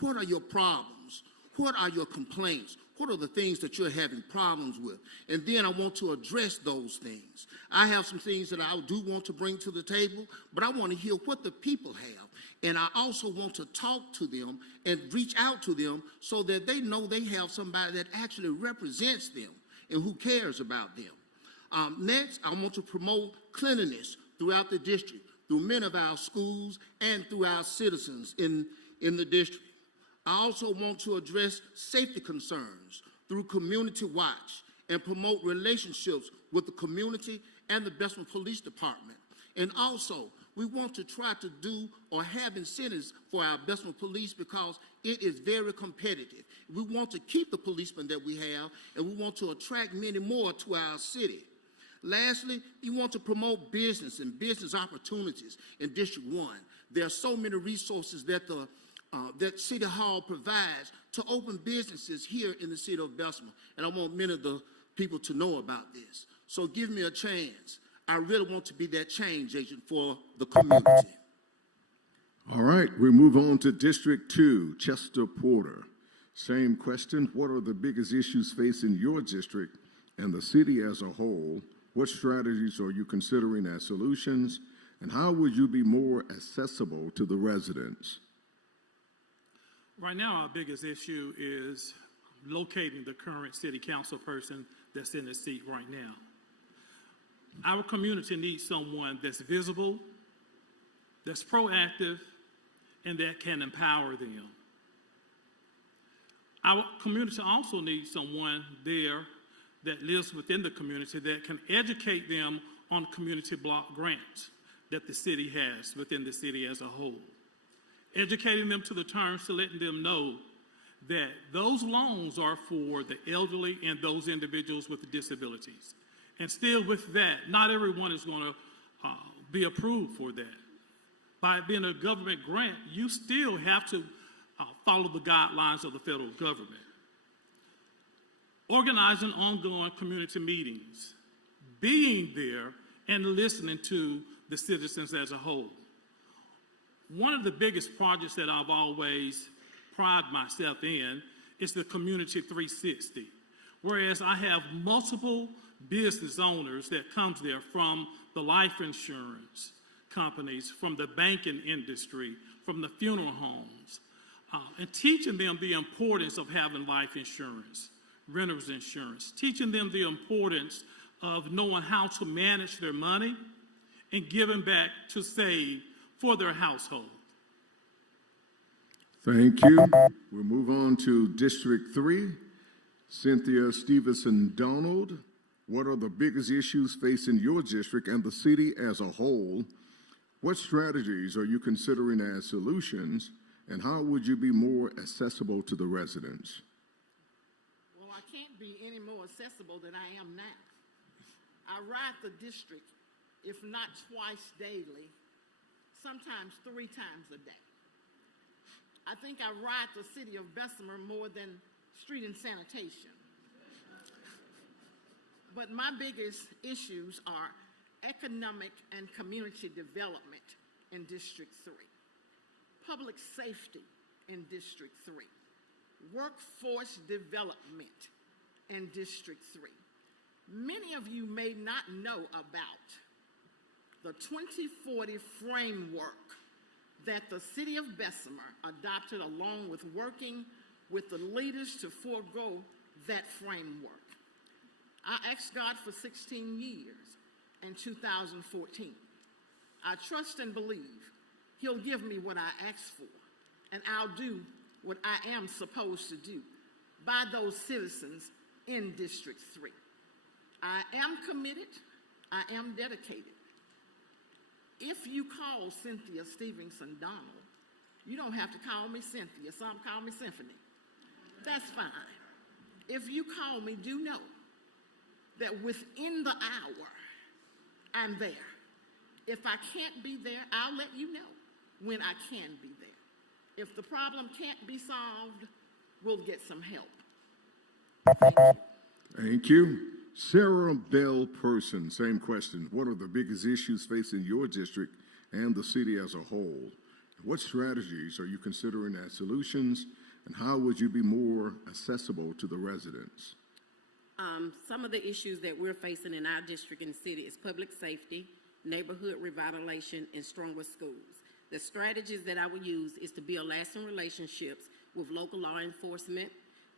What are your problems? What are your complaints? What are the things that you're having problems with? And then I want to address those things. I have some things that I do want to bring to the table, but I want to hear what the people have. And I also want to talk to them and reach out to them so that they know they have somebody that actually represents them. and who cares about them. Next, I want to promote cleanliness throughout the district, through many of our schools and through our citizens in the district. I also want to address safety concerns through Community Watch and promote relationships with the community and the Bessemer Police Department. And also, we want to try to do or have incentives for our Bessemer Police because it is very competitive. We want to keep the policemen that we have, and we want to attract many more to our city. Lastly, you want to promote business and business opportunities in District 1. There are so many resources that that City Hall provides to open businesses here in the city of Bessemer, and I want many of the people to know about this. So give me a chance. I really want to be that change agent for the community. All right, we move on to District 2, Chester Porter. Same question. What are the biggest issues facing your district and the city as a whole? What strategies are you considering as solutions? And how would you be more accessible to the residents? Right now, our biggest issue is locating the current city council person that's in the seat right now. Our community needs someone that's visible, that's proactive, and that can empower them. Our community also needs someone there that lives within the community that can educate them on community block grants that the city has within the city as a whole. Educating them to the terms to letting them know that those loans are for the elderly and those individuals with disabilities. And still with that, not everyone is going to be approved for that. By it being a government grant, you still have to follow the guidelines of the federal government. Organizing ongoing community meetings, being there and listening to the citizens as a whole. One of the biggest projects that I've always prided myself in is the Community 360, whereas I have multiple business owners that comes there from the life insurance companies, from the banking industry, from the funeral homes, and teaching them the importance of having life insurance, renter's insurance, teaching them the importance of knowing how to manage their money and giving back to save for their household. Thank you. We'll move on to District 3, Cynthia Stevenson Donald. What are the biggest issues facing your district and the city as a whole? What strategies are you considering as solutions, and how would you be more accessible to the residents? Well, I can't be any more accessible than I am now. I ride the district, if not twice daily, sometimes 3 times a day. I think I ride the city of Bessemer more than street and sanitation. But my biggest issues are economic and community development in District 3, public safety in District 3, workforce development in District 3. Many of you may not know about the 2040 framework that the city of Bessemer adopted along with working with the leaders to forego that framework. I asked God for 16 years in 2014. I trust and believe He'll give me what I asked for, and I'll do what I am supposed to do by those citizens in District 3. I am committed. I am dedicated. If you call Cynthia Stevenson Donald, you don't have to call me Cynthia. Some call me Symphony. That's fine. If you call me, do know that within the hour, I'm there. If I can't be there, I'll let you know when I can be there. If the problem can't be solved, we'll get some help. Thank you. Thank you. Sarah Bell Person, same question. What are the biggest issues facing your district and the city as a whole? What strategies are you considering as solutions, and how would you be more accessible to the residents? Some of the issues that we're facing in our district and city is public safety, neighborhood revitalization, and stronger schools. The strategies that I would use is to build lasting relationships with local law enforcement,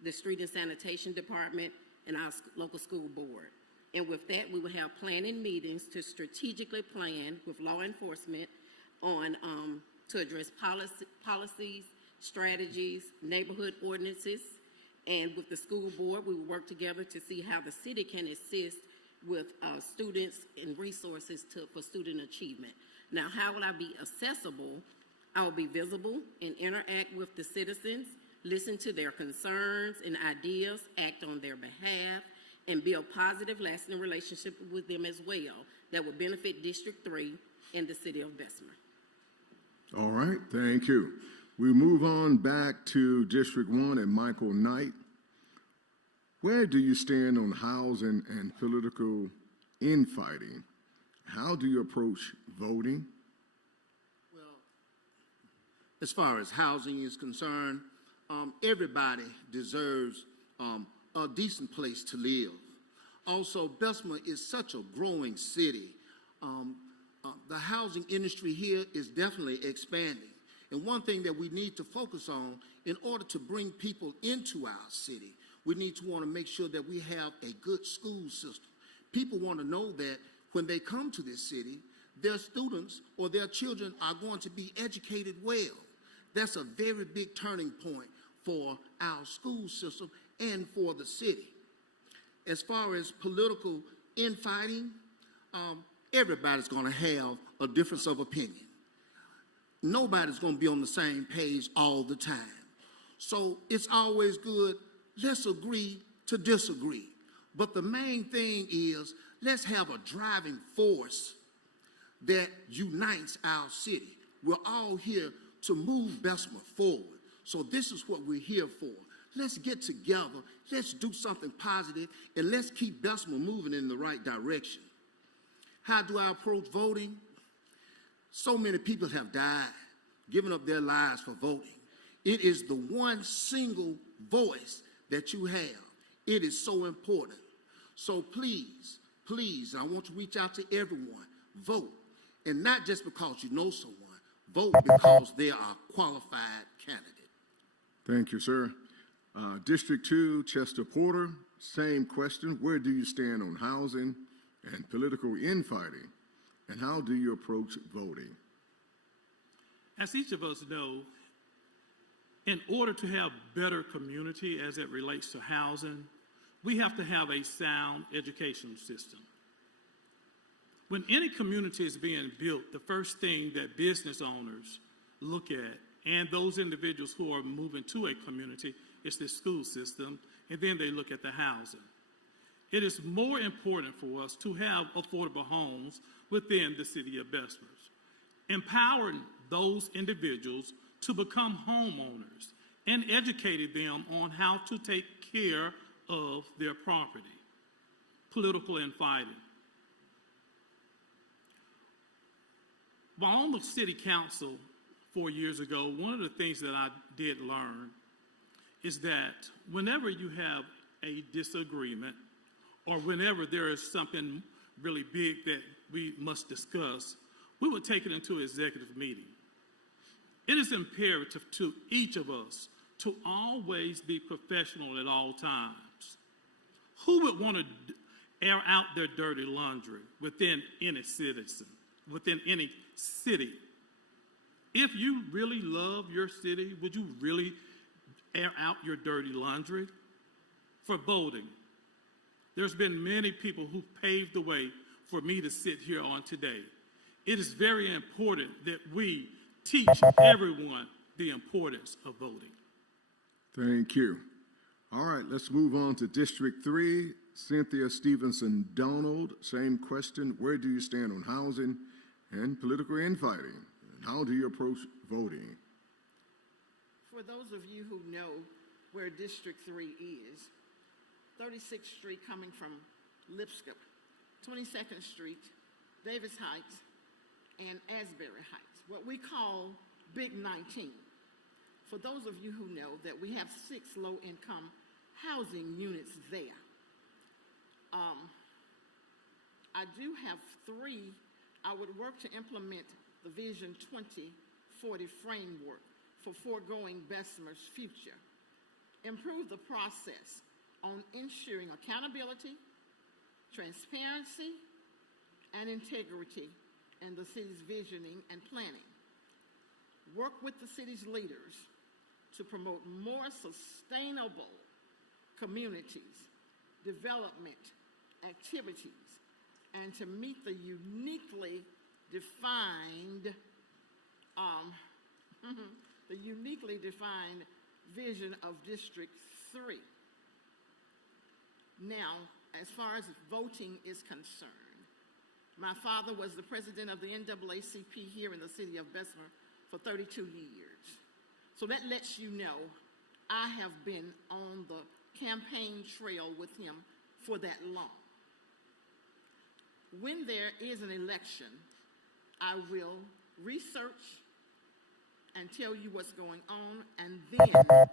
the street and sanitation department, and our local school board. And with that, we will have planning meetings to strategically plan with law enforcement on to address policies, strategies, neighborhood ordinances. And with the school board, we will work together to see how the city can assist with students and resources for student achievement. Now, how will I be accessible? I will be visible and interact with the citizens, listen to their concerns and ideas, act on their behalf, and build positive, lasting relationship with them as well that will benefit District 3 and the city of Bessemer. All right, thank you. We move on back to District 1 and Michael Knight. Where do you stand on housing and political infighting? How do you approach voting? Well, as far as housing is concerned, everybody deserves a decent place to live. Also, Bessemer is such a growing city. The housing industry here is definitely expanding. And one thing that we need to focus on in order to bring people into our city, we need to want to make sure that we have a good school system. People want to know that when they come to this city, their students or their children are going to be educated well. That's a very big turning point for our school system and for the city. As far as political infighting, everybody's going to have a difference of opinion. Nobody's going to be on the same page all the time. So it's always good, let's agree to disagree. But the main thing is, let's have a driving force that unites our city. We're all here to move Bessemer forward. So this is what we're here for. Let's get together, let's do something positive, and let's keep Bessemer moving in the right direction. How do I approach voting? So many people have died, giving up their lives for voting. It is the one single voice that you have. It is so important. So please, please, I want to reach out to everyone. Vote. And not just because you know someone. Vote because they are a qualified candidate. Thank you, sir. District 2, Chester Porter, same question. Where do you stand on housing and political infighting? And how do you approach voting? As each of us know, in order to have better community as it relates to housing, we have to have a sound education system. When any community is being built, the first thing that business owners look at, and those individuals who are moving to a community, is the school system, and then they look at the housing. It is more important for us to have affordable homes within the city of Bessemer, empowering those individuals to become homeowners and educating them on how to take care of their property. Political infighting. While on the city council 4 years ago, one of the things that I did learn is that whenever you have a disagreement or whenever there is something really big that we must discuss, we would take it into executive meeting. It is imperative to each of us to always be professional at all times. Who would want to air out their dirty laundry within any citizen, within any city? If you really love your city, would you really air out your dirty laundry? For voting, there's been many people who paved the way for me to sit here on today. It is very important that we teach everyone the importance of voting. Thank you. All right, let's move on to District 3. Cynthia Stevenson Donald, same question. Where do you stand on housing and political infighting? And how do you approach voting? For those of you who know where District 3 is, 36th Street coming from Lipscomb, 22nd Street, Davis Heights, and Asbury Heights, what we call Big 19. For those of you who know that we have 6 low-income housing units there. I do have 3. I would work to implement the Vision 2040 framework for foregoing Bessemer's future. Improve the process on ensuring accountability, transparency, and integrity in the city's visioning and planning. Work with the city's leaders to promote more sustainable communities, development activities, and to meet the uniquely defined vision of District 3. Now, as far as voting is concerned, my father was the president of the NAACP here in the city of Bessemer for 32 years. So that lets you know I have been on the campaign trail with him for that long. When there is an election, I will research and tell you what's going on, and then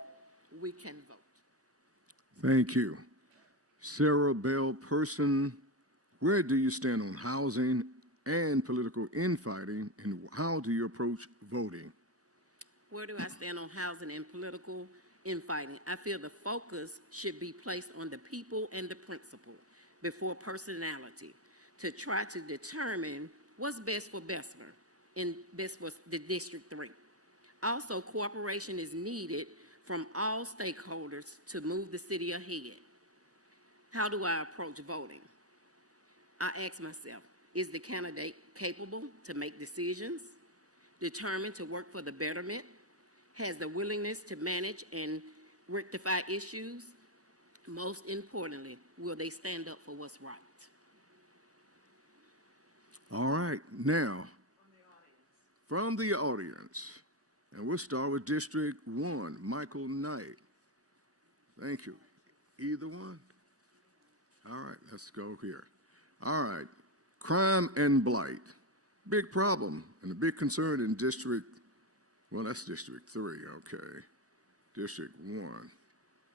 we can vote. Thank you. Sarah Bell Person, where do you stand on housing and political infighting, and how do you approach voting? Where do I stand on housing and political infighting? I feel the focus should be placed on the people and the principle before personality to try to determine what's best for Bessemer and best for the District 3. Also, cooperation is needed from all stakeholders to move the city ahead. How do I approach voting? I ask myself, is the candidate capable to make decisions, determined to work for the betterment, has the willingness to manage and rectify issues? Most importantly, will they stand up for what's right? All right, now, from the audience, and we'll start with District 1, Michael Knight. Thank you. Either one? All right, let's go here. All right, crime and blight. Big problem and a big concern in District, well, that's District 3, okay. District 1. I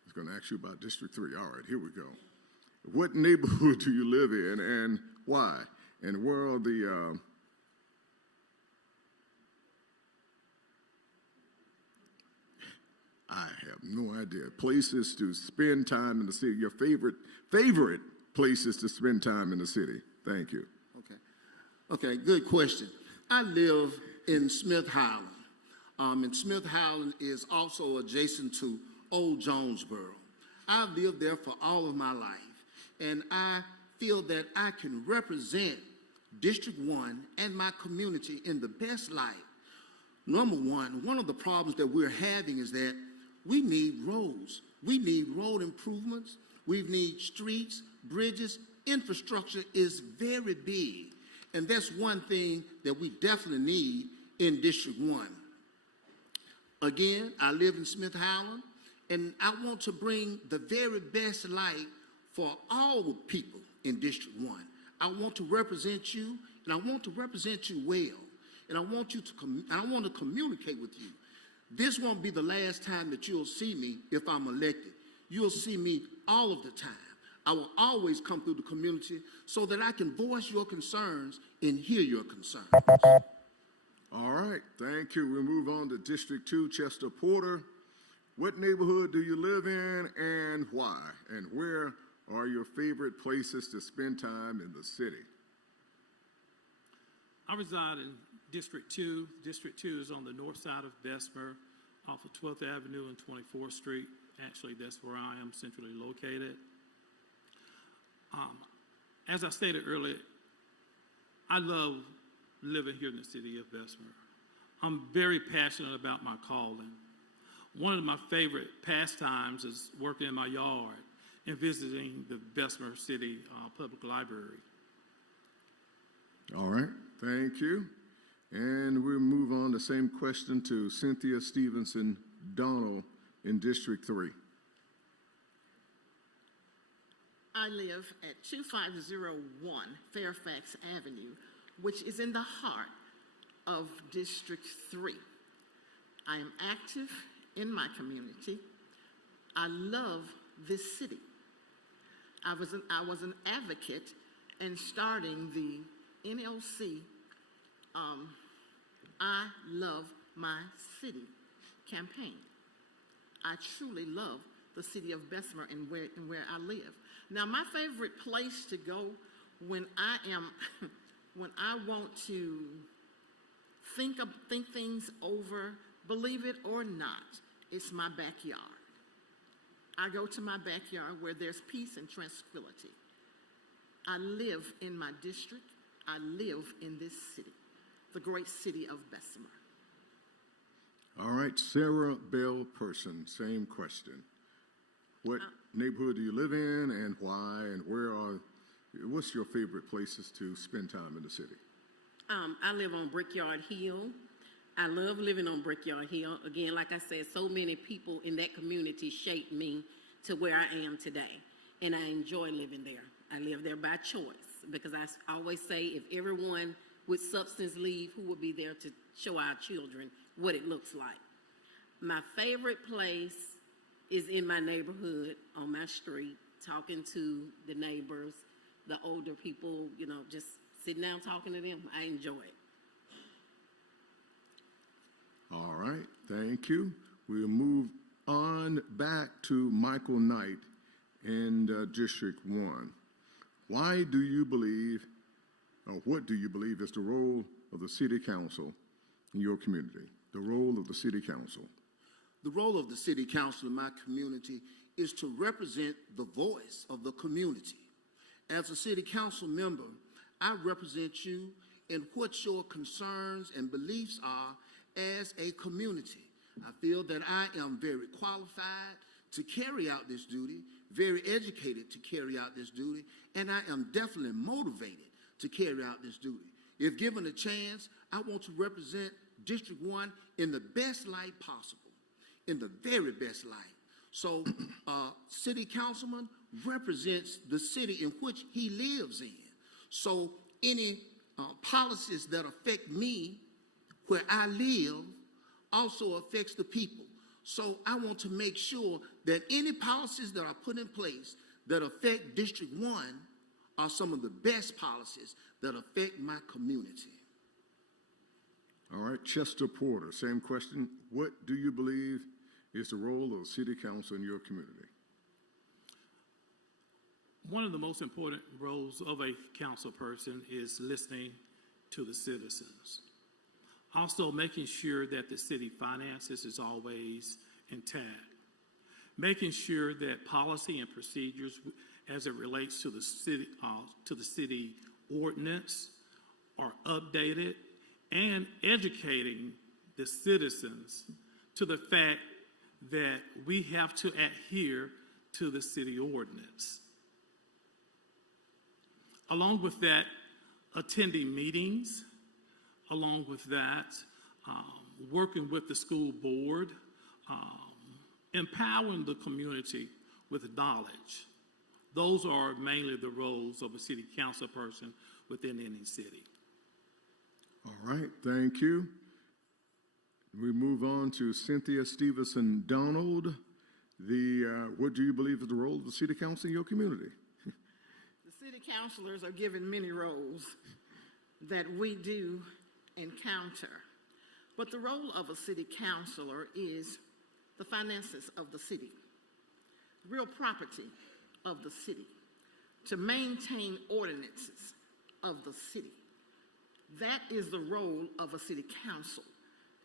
was going to ask you about District 3. All right, here we go. What neighborhood do you live in and why? And where are the I have no idea. Places to spend time in the city. Your favorite places to spend time in the city. Thank you. Okay, good question. I live in Smith Highland. And Smith Highland is also adjacent to Old Jonesboro. I've lived there for all of my life, and I feel that I can represent District 1 and my community in the best light. Number one of the problems that we're having is that we need roads. We need road improvements. We need streets, bridges. Infrastructure is very big. And that's one thing that we definitely need in District 1. Again, I live in Smith Highland, and I want to bring the very best light for all the people in District 1. I want to represent you, and I want to represent you well. And I want you to I want to communicate with you. This won't be the last time that you'll see me if I'm elected. You'll see me all of the time. I will always come through the community so that I can voice your concerns and hear your concerns. All right, thank you. We move on to District 2, Chester Porter. What neighborhood do you live in and why? And where are your favorite places to spend time in the city? I reside in District 2. District 2 is on the north side of Bessemer, off of 12th Avenue and 24th Street. Actually, that's where I am centrally located. As I stated earlier, I love living here in the city of Bessemer. I'm very passionate about my calling. One of my favorite pastimes is working in my yard and visiting the Bessemer City Public Library. All right, thank you. And we'll move on the same question to Cynthia Stevenson Donald in District 3. I live at 2501 Fairfax Avenue, which is in the heart of District 3. I am active in my community. I love this city. I was an advocate in starting the NLC I Love My City campaign. I truly love the city of Bessemer and where I live. Now, my favorite place to go when when I want to think things over, believe it or not, it's my backyard. I go to my backyard where there's peace and tranquility. I live in my district. I live in this city, the great city of Bessemer. All right, Sarah Bell Person, same question. What neighborhood do you live in and why, and what's your favorite places to spend time in the city? I live on Brickyard Hill. I love living on Brickyard Hill. Again, like I said, so many people in that community shaped me to where I am today, and I enjoy living there. I live there by choice because I always say if everyone with substance leave, who would be there to show our children what it looks like? My favorite place is in my neighborhood, on my street, talking to the neighbors, the older people, just sitting down talking to them. I enjoy it. All right, thank you. We'll move on back to Michael Knight in District 1. Why do you believe, or what do you believe is the role of the City Council in your community? The role of the City Council. The role of the City Council in my community is to represent the voice of the community. As a City Council member, I represent you in what your concerns and beliefs are as a community. I feel that I am very qualified to carry out this duty, very educated to carry out this duty, and I am definitely motivated to carry out this duty. If given a chance, I want to represent District 1 in the best light possible, in the very best light. So, City Councilman represents the city in which he lives in. So, any policies that affect me where I live also affects the people. So I want to make sure that any policies that are put in place that affect District 1 are some of the best policies that affect my community. All right, Chester Porter, same question. What do you believe is the role of the City Council in your community? One of the most important roles of a council person is listening to the citizens. Also making sure that the city finances is always intact. Making sure that policy and procedures as it relates to the city ordinance are updated, and educating the citizens to the fact that we have to adhere to the city ordinance. Along with that, attending meetings, along with that, working with the school board, empowering the community with knowledge. Those are mainly the roles of a city council person within any city. All right, thank you. We move on to Cynthia Stevenson Donald. What do you believe is the role of the City Council in your community? The city councilors are given many roles that we do encounter. But the role of a city councilor is the finances of the city, real property of the city, to maintain ordinances of the city. That is the role of a city council,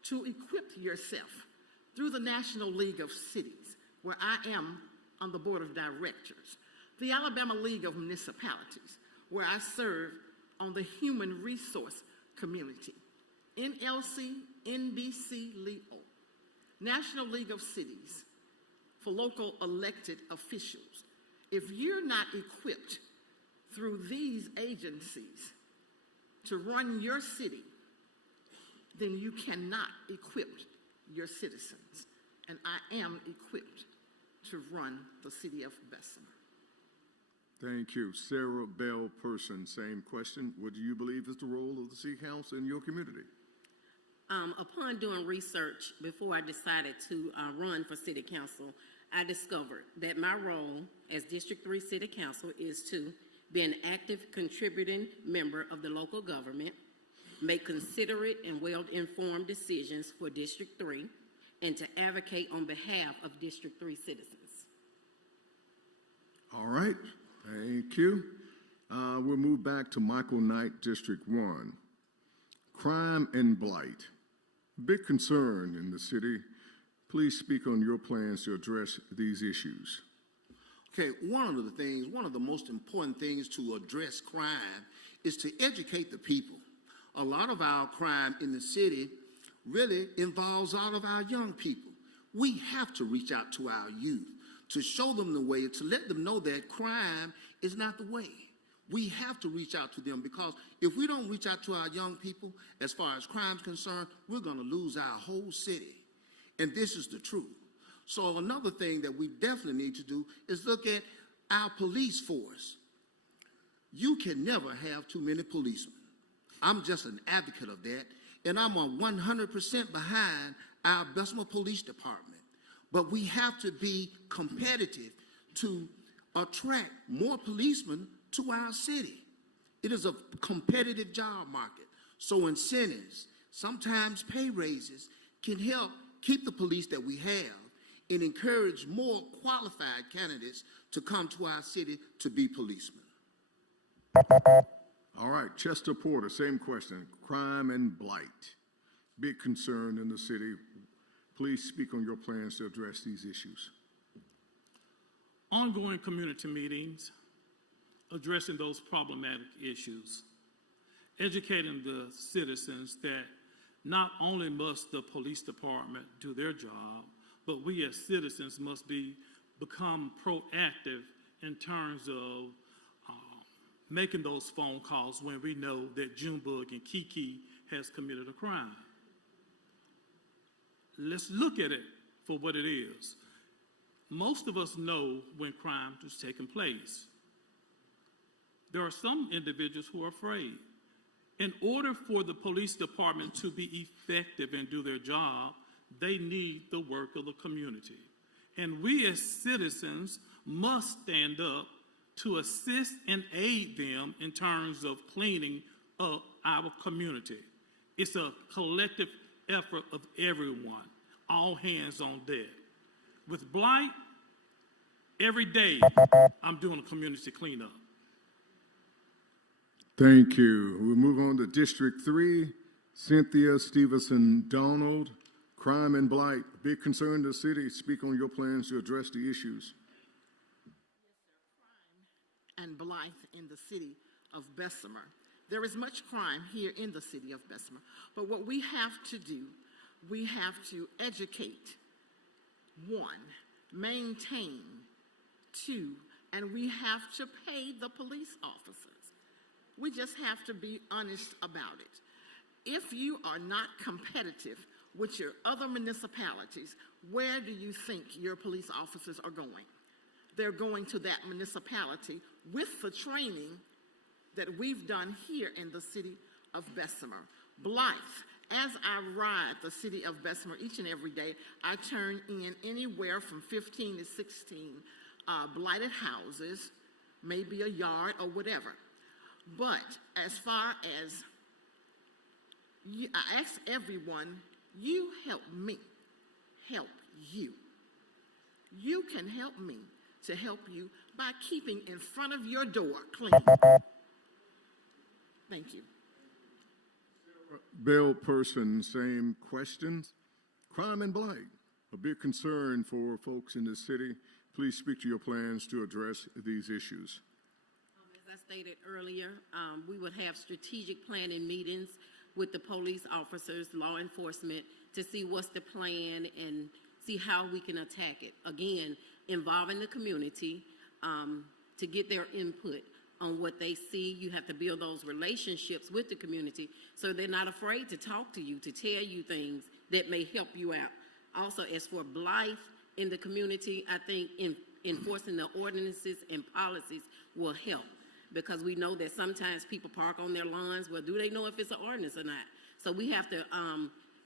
to equip yourself through the National League of Cities, where I am on the board of directors, the Alabama League of Municipalities, where I serve on the Human Resource Community, NLC, NBC, LEO, National League of Cities for local elected officials. If you're not equipped through these agencies to run your city, then you cannot equip your citizens. And I am equipped to run the city of Bessemer. Thank you. Sarah Bell Person, same question. What do you believe is the role of the City Council in your community? Upon doing research before I decided to run for City Council, I discovered that my role as District 3 City Council is to be an active contributing member of the local government, make considerate and well-informed decisions for District 3, and to advocate on behalf of District 3 citizens. All right, thank you. We'll move back to Michael Knight, District 1. Crime and blight. Big concern in the city. Please speak on your plans to address these issues. Okay, one of the most important things to address crime is to educate the people. A lot of our crime in the city really involves all of our young people. We have to reach out to our youth to show them the way, to let them know that crime is not the way. We have to reach out to them, because if we don't reach out to our young people as far as crime is concerned, we're going to lose our whole city. And this is the truth. So another thing that we definitely need to do is look at our police force. You can never have too many policemen. I'm just an advocate of that, and I'm 100% behind our Bessemer Police Department. But we have to be competitive to attract more policemen to our city. It is a competitive job market. So incentives, sometimes pay raises, can help keep the police that we have and encourage more qualified candidates to come to our city to be policemen. All right, Chester Porter, same question. Crime and blight. Big concern in the city. Please speak on your plans to address these issues. Ongoing community meetings, addressing those problematic issues, educating the citizens that not only must the police department do their job, but we as citizens must become proactive in terms of making those phone calls when we know that Junebug and Kiki has committed a crime. Let's look at it for what it is. Most of us know when crime is taking place. There are some individuals who are afraid. In order for the police department to be effective and do their job, they need the work of the community. And we as citizens must stand up to assist and aid them in terms of cleaning up our community. It's a collective effort of everyone, all hands on deck. With blight, every day I'm doing a community cleanup. Thank you. We'll move on to District 3. Cynthia Stevenson Donald. Crime and blight. Big concern in the city. Speak on your plans to address the issues. And blight in the city of Bessemer. There is much crime here in the city of Bessemer, but what we have to do, we have to educate, 1, maintain, 2, and we have to pay the police officers. We just have to be honest about it. If you are not competitive with your other municipalities, where do you think your police officers are going? They're going to that municipality with the training that we've done here in the city of Bessemer. Blythe, as I ride the city of Bessemer each and every day, I turn in anywhere from 15 to 16 blighted houses, maybe a yard or whatever. But as far as, I ask everyone, you help me help you. You can help me to help you by keeping in front of your door clean. Thank you. Bill Person, same questions. Crime and blight, a big concern for folks in the city. Please speak to your plans to address these issues. As I stated earlier, we would have strategic planning meetings with the police officers, law enforcement, to see what's the plan and see how we can attack it. Again, involving the community to get their input on what they see. You have to build those relationships with the community so they're not afraid to talk to you, to tell you things that may help you out. Also, as for blight in the community, I think enforcing the ordinances and policies will help, because we know that sometimes people park on their lawns. Well, do they know if it's an ordinance or not? So we have to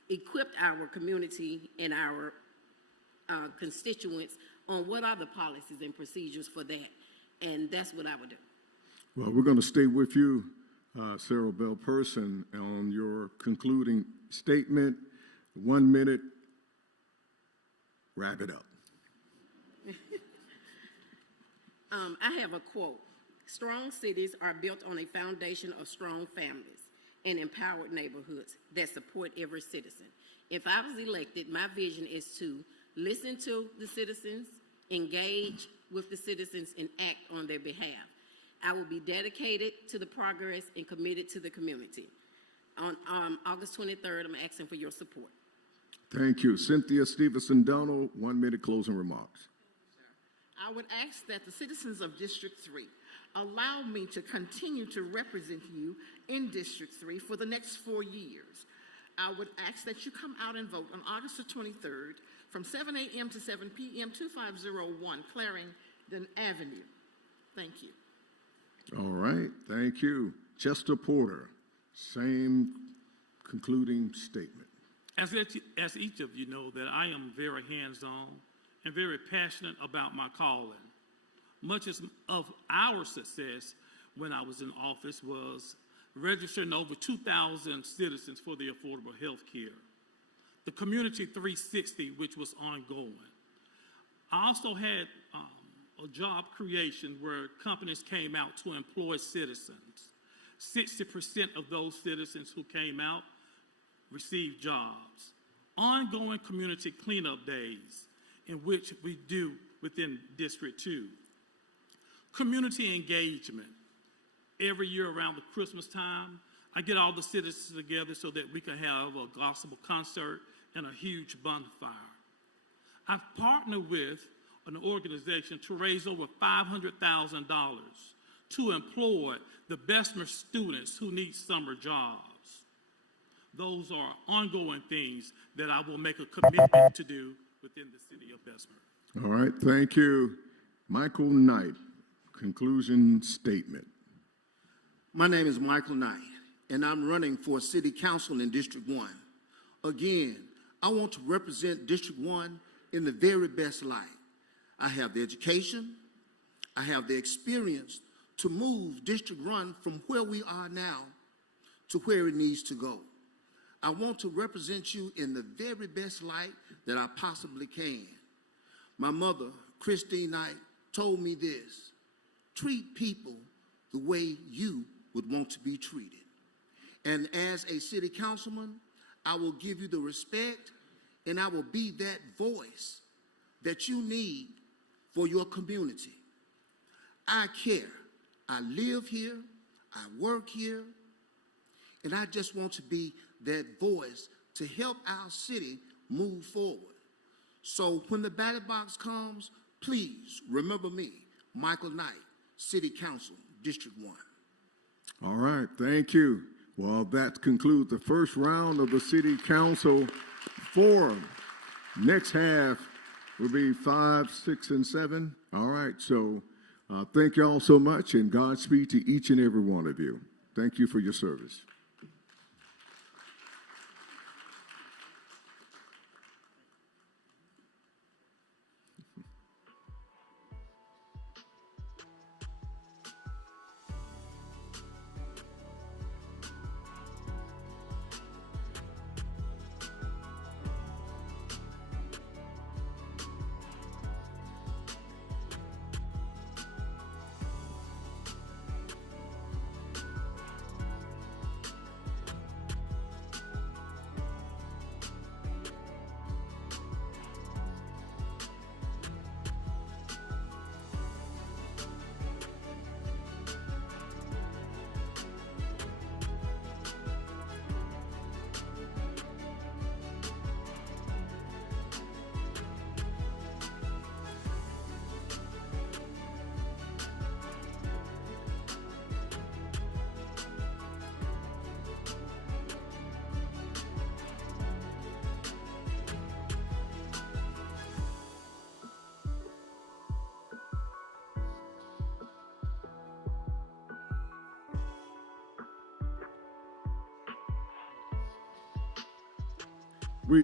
equip our community and our constituents on what are the policies and procedures for that. And that's what I would do. Well, we're going to stay with you, Sarah Bell Person, on your concluding statement. 1 minute. Wrap it up. I have a quote. Strong cities are built on a foundation of strong families and empowered neighborhoods that support every citizen. If I was elected, my vision is to listen to the citizens, engage with the citizens, and act on their behalf. I will be dedicated to the progress and committed to the community. On August 23rd, I'm asking for your support. Thank you. Cynthia Stevenson Donald, 1 minute closing remarks. I would ask that the citizens of District 3 allow me to continue to represent you in District 3 for the next 4 years. I would ask that you come out and vote on August the 23rd from 7 a.m. to 7 p.m. 2501 Clarendon Avenue. Thank you. All right, thank you. Chester Porter, same concluding statement. As each of you know, that I am very hands-on and very passionate about my calling. Much of our success when I was in office was registering over 2,000 citizens for the affordable health care. The Community 360, which was ongoing. I also had a job creation where companies came out to employ citizens. 60% of those citizens who came out received jobs. Ongoing community cleanup days, in which we do within District 2. Community engagement. Every year around the Christmas time, I get all the citizens together so that we can have a gospel concert and a huge bonfire. I've partnered with an organization to raise over $500,000 to employ the Bessemer students who need summer jobs. Those are ongoing things that I will make a commitment to do within the city of Bessemer. All right, thank you. Michael Knight, conclusion statement. My name is Michael Knight, and I'm running for City Council in District 1. Again, I want to represent District 1 in the very best light. I have the education, I have the experience to move District 1 from where we are now to where it needs to go. I want to represent you in the very best light that I possibly can. My mother, Christine Knight, told me this: treat people the way you would want to be treated. And as a city councilman, I will give you the respect and I will be that voice that you need for your community. I care. I live here, I work here, and I just want to be that voice to help our city move forward. So when the ballot box comes, please remember me, Michael Knight, City Council, District 1. All right, thank you. Well, that concludes the first round of the City Council Forum. Next half will be 5, 6, and 7. All right, so thank you all so much, and Godspeed to each and every one of you. Thank you for your service.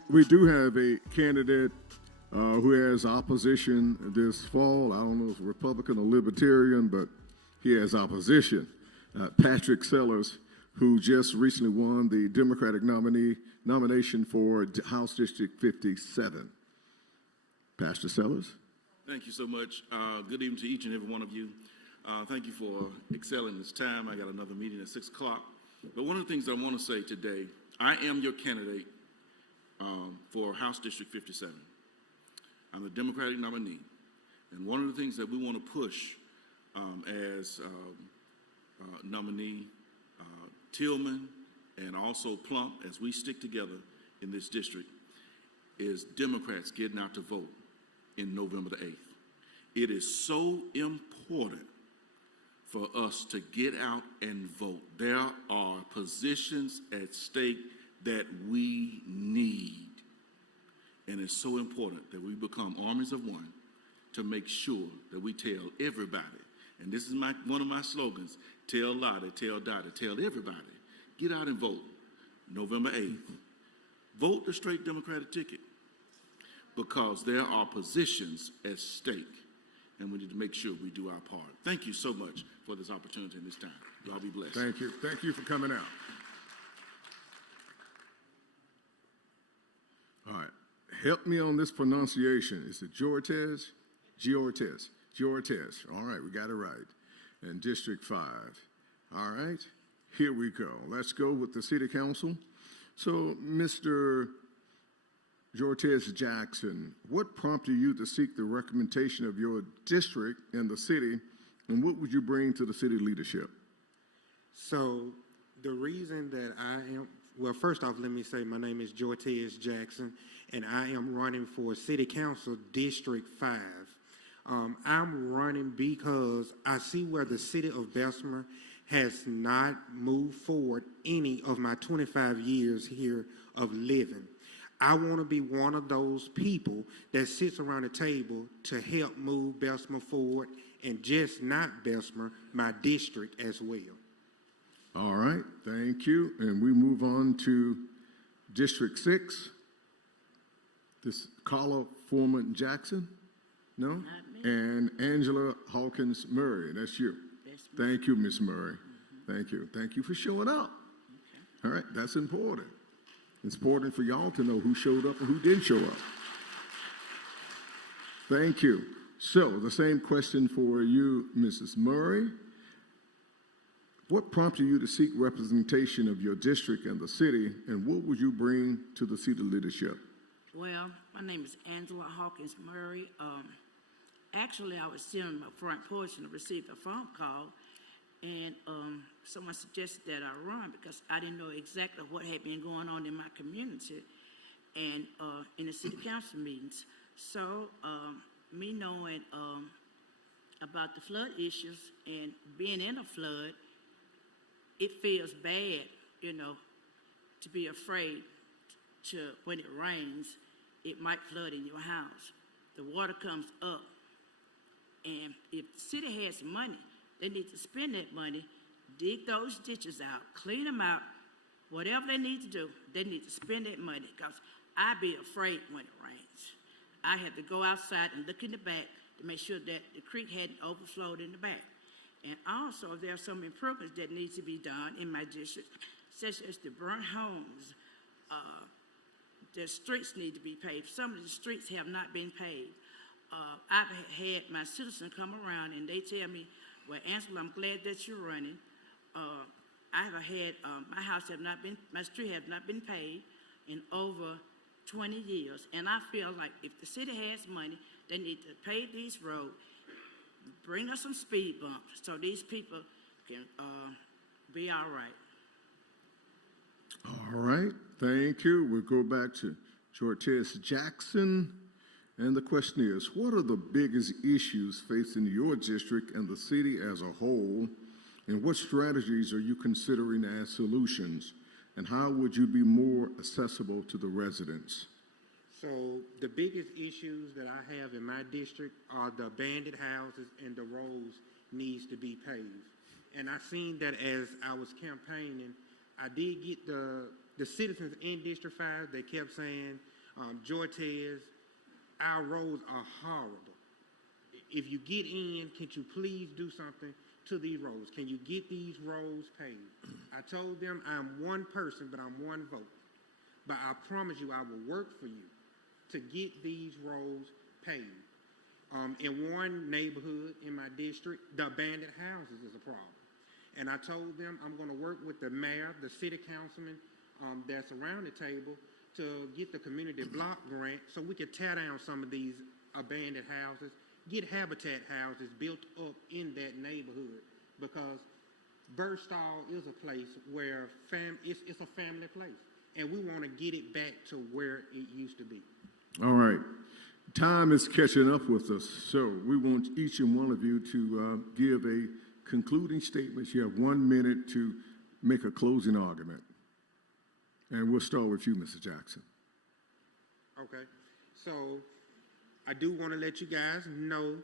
We do have a candidate who has opposition this fall. I don't know if it's Republican or Libertarian, but he has opposition. Patrick Sellers, who just recently won the Democratic nomination for House District 57. Pastor Sellers. Thank you so much. Good evening to each and every one of you. Thank you for excelling this time. I got another meeting at 6 o'clock. But one of the things I want to say today, I am your candidate for House District 57. I'm the Democratic nominee. And one of the things that we want to push as nominee Tillman and also Plump, as we stick together in this district, is Democrats getting out to vote in November the 8th. It is so important for us to get out and vote. There are positions at stake that we need. And it's so important that we become armies of one to make sure that we tell everybody, and this is one of my slogans, tell Lottie, tell Dottie, tell everybody, get out and vote November 8th. Vote the straight Democratic ticket because there are positions at stake, and we need to make sure we do our part. Thank you so much for this opportunity and this time. Y'all be blessed. Thank you. Thank you for coming out. All right. Help me on this pronunciation. Is it Giortes? Giortes. Giortes. All right, we got it right. And District 5. All right, here we go. Let's go with the City Council. So, Mr. Giortes Jackson, what prompted you to seek the recommendation of your district in the city, and what would you bring to the city leadership? So, the reason that I am, well, first off, let me say my name is Giortes Jackson, and I am running for City Council District 5. I'm running because I see where the city of Bessemer has not moved forward any of my 25 years here of living. I want to be one of those people that sits around the table to help move Bessemer forward, and just not Bessemer, my district as well. All right, thank you. And we move on to District 6. This Carla Foreman Jackson? No? Not me. And Angela Hawkins Murray. That's you. Thank you, Miss Murray. Thank you. Thank you for showing up. All right, that's important. It's important for y'all to know who showed up and who didn't show up. Thank you. So, the same question for you, Mrs. Murray. What prompted you to seek representation of your district and the city, and what would you bring to the city leadership? Well, my name is Angela Hawkins Murray. Actually, I was sitting on my front porch and received a phone call, and someone suggested that I run because I didn't know exactly what had been going on in my community and in the city council meetings. So, me knowing about the flood issues and being in a flood, it feels bad, you know, to be afraid to, when it rains, it might flood in your house. The water comes up, and if the city has money, they need to spend that money, dig those ditches out, clean them out, whatever they need to do, they need to spend that money, because I'd be afraid when it rains. I have to go outside and look in the back to make sure that the creek hadn't overflowed in the back. And also, there are some improvements that need to be done in my district, such as the burnt homes. The streets need to be paved. Some of the streets have not been paved. I've had my citizens come around and they tell me, well, Angela, I'm glad that you're running. I have had, my street has not been paved in over 20 years. And I feel like if the city has money, they need to pave these roads, bring us some speed bumps so these people can be all right. All right, thank you. We'll go back to Giortes Jackson. And the question is, what are the biggest issues facing your district and the city as a whole? And what strategies are you considering as solutions? And how would you be more accessible to the residents? So the biggest issues that I have in my district are the abandoned houses and the roads needs to be paved. And I seen that as I was campaigning, I did get the citizens in District 5, they kept saying, Giortes, our roads are horrible. If you get in, can you please do something to these roads? Can you get these roads paved? I told them I'm one person, but I'm one vote. But I promise you I will work for you to get these roads paved. In one neighborhood in my district, the abandoned houses is a problem. And I told them I'm going to work with the mayor, the city councilman that's around the table to get the community block grant so we could tear down some of these abandoned houses, get habitat houses built up in that neighborhood, because Burstall is a place where it's a family place, and we want to get it back to where it used to be. All right. Time is catching up with us, so we want each and one of you to give a concluding statement. You have 1 minute to make a closing argument. And we'll start with you, Mrs. Jackson. Okay. So I do want to let you guys know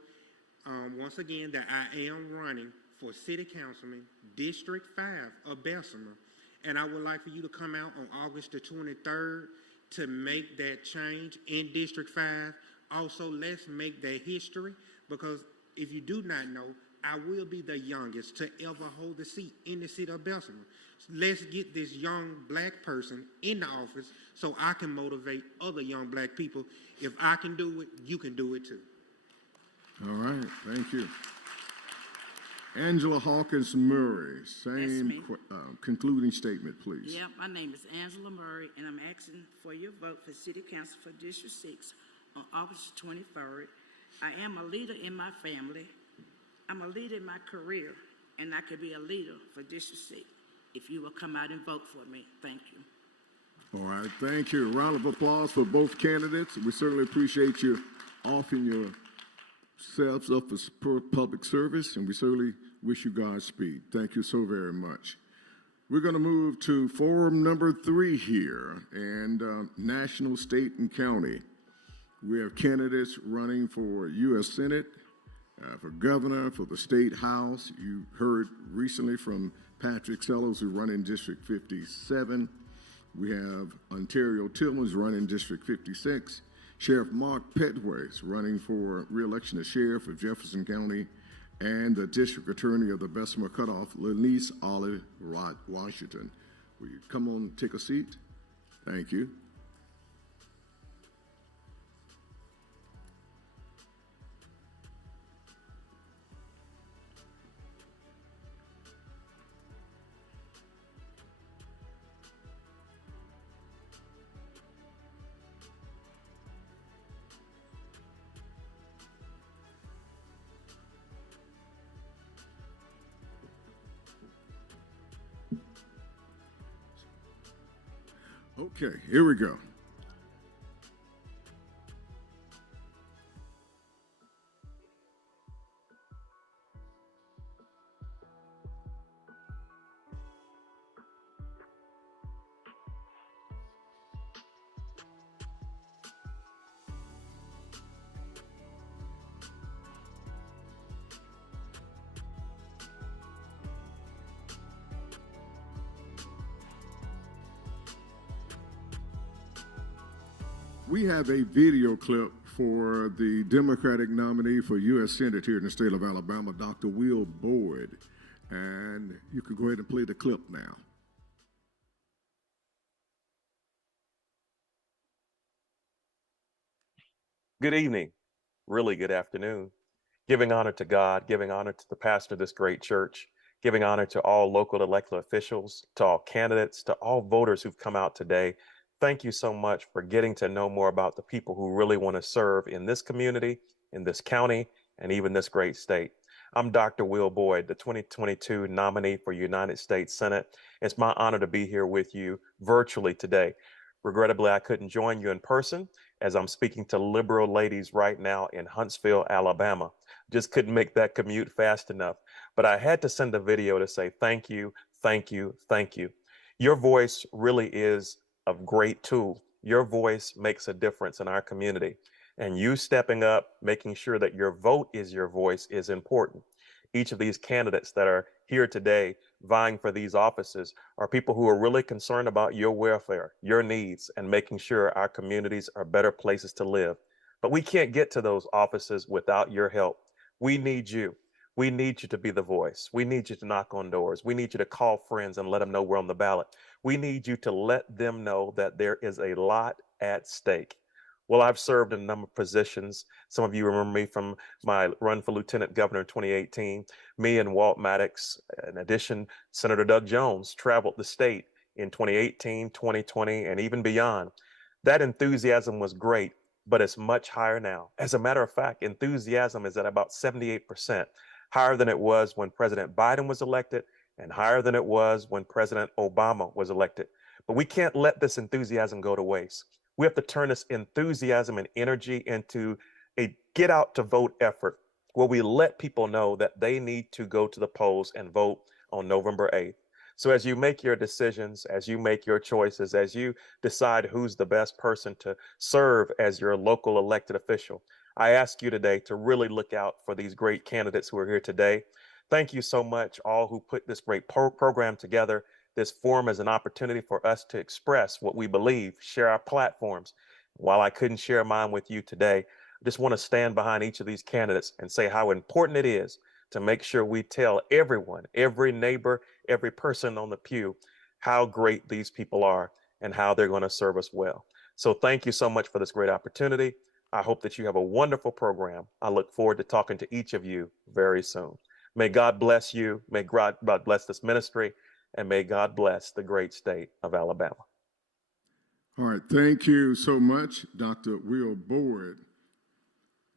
once again that I am running for City Councilman, District 5 of Bessemer. And I would like for you to come out on August the 23rd to make that change in District 5. Also, let's make that history, because if you do not know, I will be the youngest to ever hold a seat in the city of Bessemer. Let's get this young black person in the office so I can motivate other young black people. If I can do it, you can do it too. All right, thank you. Angela Hawkins Murray, same concluding statement, please. Yeah, my name is Angela Murray, and I'm asking for your vote for City Council for District 6 on August 23rd. I am a leader in my family. I'm a leader in my career, and I could be a leader for District 6 if you will come out and vote for me. Thank you. All right, thank you. A round of applause for both candidates. We certainly appreciate you offering yourselves up for public service, and we certainly wish you Godspeed. Thank you so very much. We're going to move to forum number 3 here, and national, state, and county. We have candidates running for U.S. Senate, for governor, for the state house. You heard recently from Patrick Sellers, who's running District 57. We have Ontario Tillman's running District 56. Sheriff Mark Petway's running for re-election as sheriff of Jefferson County, and the district attorney of the Bessemer Cutoff, Lenise Olive Washington. Will you come on and take a seat? Thank you. Okay, here we go. We have a video clip for the Democratic nominee for U.S. Senate here in the state of Alabama, Dr. Will Boyd. And you can go ahead and play the clip now. Good evening, really good afternoon. Giving honor to God, giving honor to the pastor of this great church, giving honor to all local elected officials, to all candidates, to all voters who've come out today. Thank you so much for getting to know more about the people who really want to serve in this community, in this county, and even this great state. I'm Dr. Will Boyd, the 2022 nominee for United States Senate. It's my honor to be here with you virtually today. Regrettably, I couldn't join you in person as I'm speaking to liberal ladies right now in Huntsville, Alabama. Just couldn't make that commute fast enough. But I had to send a video to say thank you, thank you, thank you. Your voice really is a great tool. Your voice makes a difference in our community. And you stepping up, making sure that your vote is your voice is important. Each of these candidates that are here today vying for these offices are people who are really concerned about your welfare, your needs, and making sure our communities are better places to live. But we can't get to those offices without your help. We need you. We need you to be the voice. We need you to knock on doors. We need you to call friends and let them know we're on the ballot. We need you to let them know that there is a lot at stake. Well, I've served in a number of positions. Some of you remember me from my run for lieutenant governor in 2018. Me and Walt Maddox, in addition, Senator Doug Jones, traveled the state in 2018, 2020, and even beyond. That enthusiasm was great, but it's much higher now. As a matter of fact, enthusiasm is at about 78%, higher than it was when President Biden was elected and higher than it was when President Obama was elected. But we can't let this enthusiasm go to waste. We have to turn this enthusiasm and energy into a get out to vote effort where we let people know that they need to go to the polls and vote on November 8th. So as you make your decisions, as you make your choices, as you decide who's the best person to serve as your local elected official, I ask you today to really look out for these great candidates who are here today. Thank you so much, all who put this great program together. This forum is an opportunity for us to express what we believe, share our platforms. While I couldn't share mine with you today, I just want to stand behind each of these candidates and say how important it is to make sure we tell everyone, every neighbor, every person on the pew, how great these people are and how they're going to serve us well. So thank you so much for this great opportunity. I hope that you have a wonderful program. I look forward to talking to each of you very soon. May God bless you. May God bless this ministry. And may God bless the great state of Alabama. All right, thank you so much, Dr. Will Board.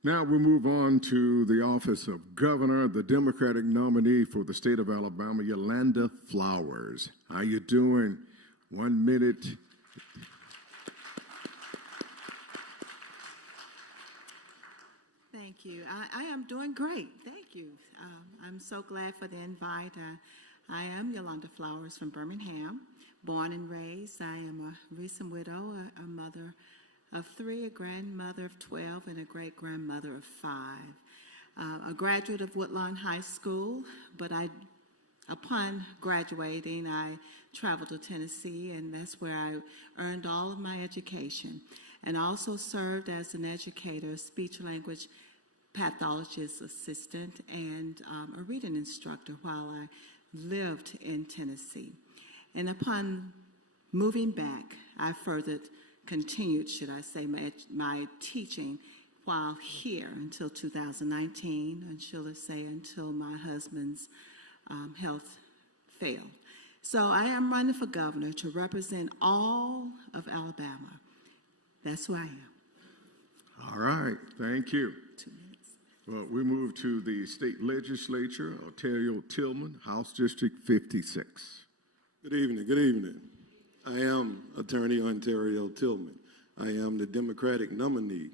Now we move on to the office of governor, the Democratic nominee for the state of Alabama, Yolanda Flowers. How you doing? 1 minute. Thank you. I am doing great. Thank you. I'm so glad for the invite. I am Yolanda Flowers from Birmingham, born and raised. I am a recent widow, a mother of 3, a grandmother of 12, and a great-grandmother of 5. A graduate of Woodlawn High School, but upon graduating, I traveled to Tennessee, and that's where I earned all of my education, and also served as an educator, speech-language pathologist assistant, and a reading instructor while I lived in Tennessee. And upon moving back, I further continued, should I say, my teaching while here until 2019, and shall I say until my husband's health failed. So I am running for governor to represent all of Alabama. That's who I am. All right, thank you. 2 minutes. Well, we move to the state legislature, Ontario Tillman, House District 56. Good evening, good evening. I am Attorney Ontario Tillman. I am the Democratic nominee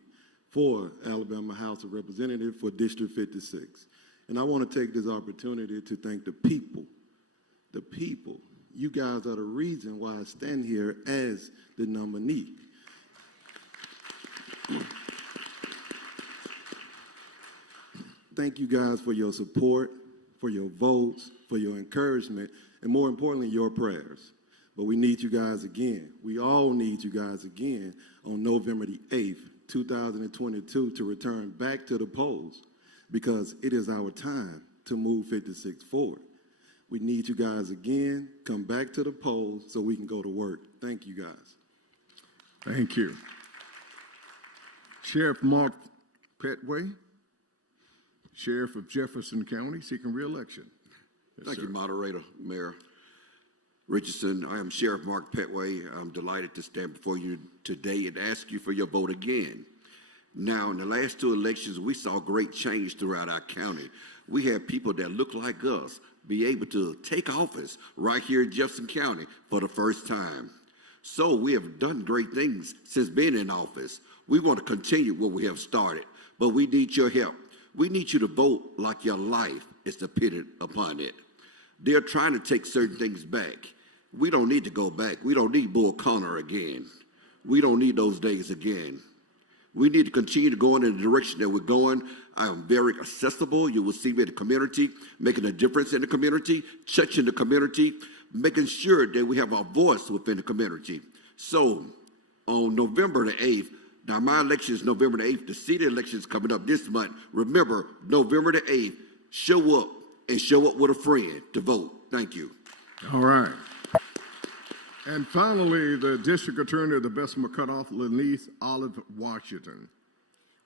for Alabama House of Representatives for District 56. And I want to take this opportunity to thank the people. The people. You guys are the reason why I stand here as the nominee. Thank you guys for your support, for your votes, for your encouragement, and more importantly, your prayers. But we need you guys again. We all need you guys again on November the 8th, 2022 to return back to the polls because it is our time to move 56 forward. We need you guys again. Come back to the polls so we can go to work. Thank you guys. Thank you. Sheriff Mark Petway, Sheriff of Jefferson County, seeking re-election. Yes, Thank sir. you, Moderator, Mayor Richardson. I am Sheriff Mark Petway. I'm delighted to stand before you today and ask you for your vote again. Now, in the last 2 elections, we saw great change throughout our county. We had people that look like us be able to take office right here in Jefferson County for the first time. So we have done great things since being in office. We want to continue what we have started, but we need your help. We need you to vote like your life is dependent upon it. They're trying to take certain things back. We don't need to go back. We don't need Bull Connor again. We don't need those days again. We need to continue to go in the direction that we're going. I am very accessible. You will see me in the community, making a difference in the community, touching the community, making sure that we have our voice within the community. So on November the 8th, now my election is November the 8th. The city election is coming up this month. Remember, November the 8th, show up and show up with a friend to vote. Thank you. All right. And finally, the District Attorney of the Bessemer Cutoff, Lenise Olive Washington.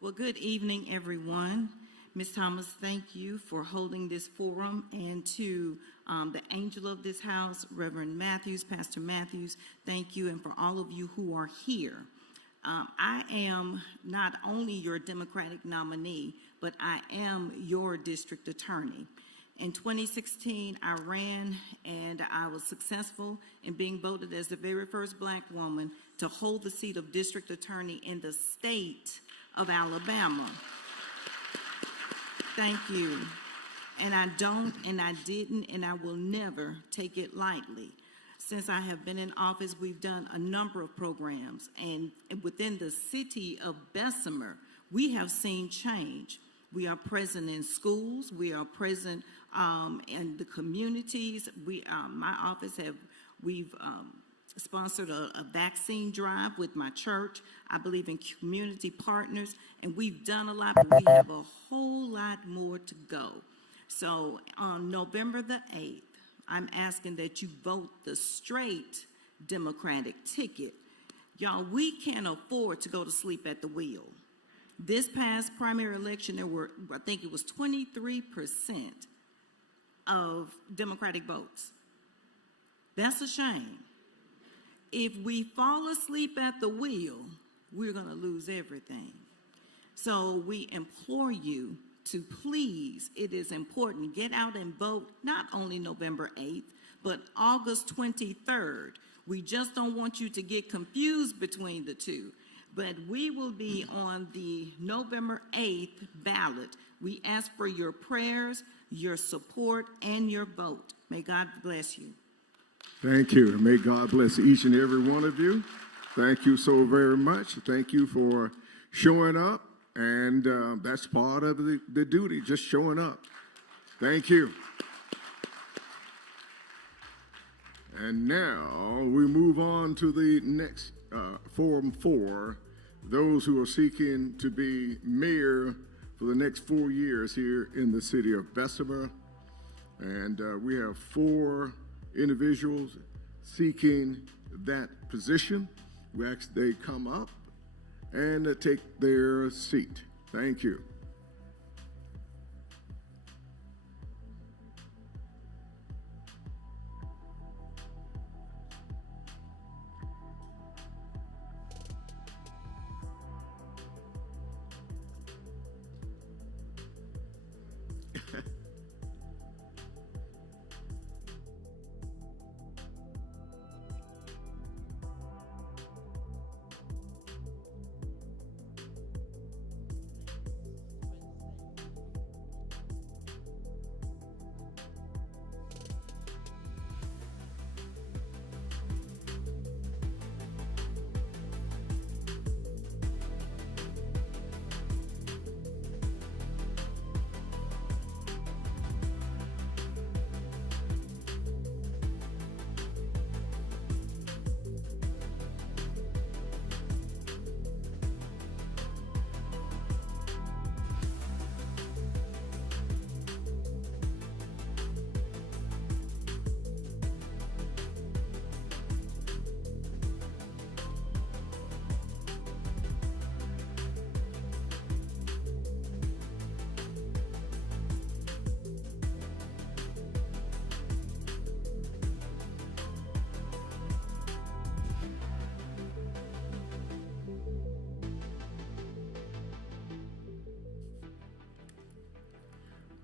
Well, good evening, everyone. Ms. Thomas, thank you for holding this forum, and to the angel of this house, Reverend Matthews, Pastor Matthews, thank you, and for all of you who are here. I am not only your Democratic nominee, but I am your district attorney. In 2016, I ran and I was successful in being voted as the very first Black woman to hold the seat of district attorney in the state of Alabama. Thank you. And I don't, and I didn't, and I will never take it lightly. Since I have been in office, we've done a number of programs, and within the city of Bessemer, we have seen change. We are present in schools. We are present in the communities. My office we've sponsored a vaccine drive with my church. I believe in community partners, and we've done a lot, but we have a whole lot more to go. So on November the 8th, I'm asking that you vote the straight Democratic ticket. Y'all, we can't afford to go to sleep at the wheel. This past primary election, there were, I think it was 23% of Democratic votes. That's a shame. If we fall asleep at the wheel, we're going to lose everything. So we implore you to please, it is important, get out and vote not only November 8th, but August 23rd. We just don't want you to get confused between the two. But we will be on the November 8th ballot. We ask for your prayers, your support, and your vote. May God bless you. Thank you. May God bless each and every one of you. Thank you so very much. Thank you for showing up. And that's part of the duty, just showing up. Thank you. And now we move on to the next Forum 4, those who are seeking to be mayor for the next 4 years here in the city of Bessemer. And we have 4 individuals seeking that position. We ask they come up and take their seat. Thank you.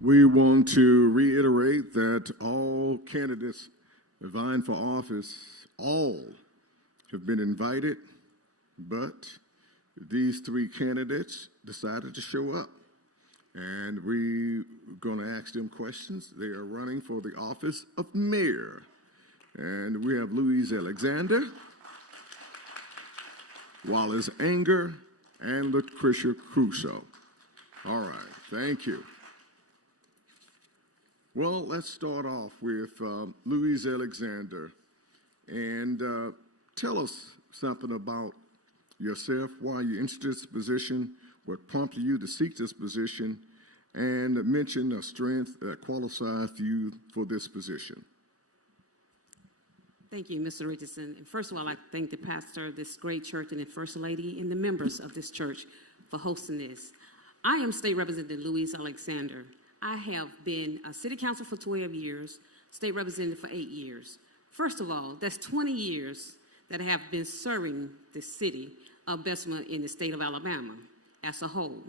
We want to reiterate that all candidates vying for office, all have been invited, but these 3 candidates decided to show up. And we're going to ask them questions. They are running for the office of mayor. And we have Louise Alexander, Wallace Anger, and Lucretia Crusoe. All right, thank you. Well, let's start off with Louise Alexander. And tell us something about yourself, why you're interested in this position, what prompted you to seek this position, and mention a strength that qualifies you for this position. Thank you, Mr. Richardson. And first of all, I'd like to thank the pastor of this great church and the First Lady and the members of this church for hosting this. I am State Representative Louise Alexander. I have been a city council for 12 years, state representative for 8 years. First of all, that's 20 years that I have been serving the city of Bessemer in the state of Alabama as a whole.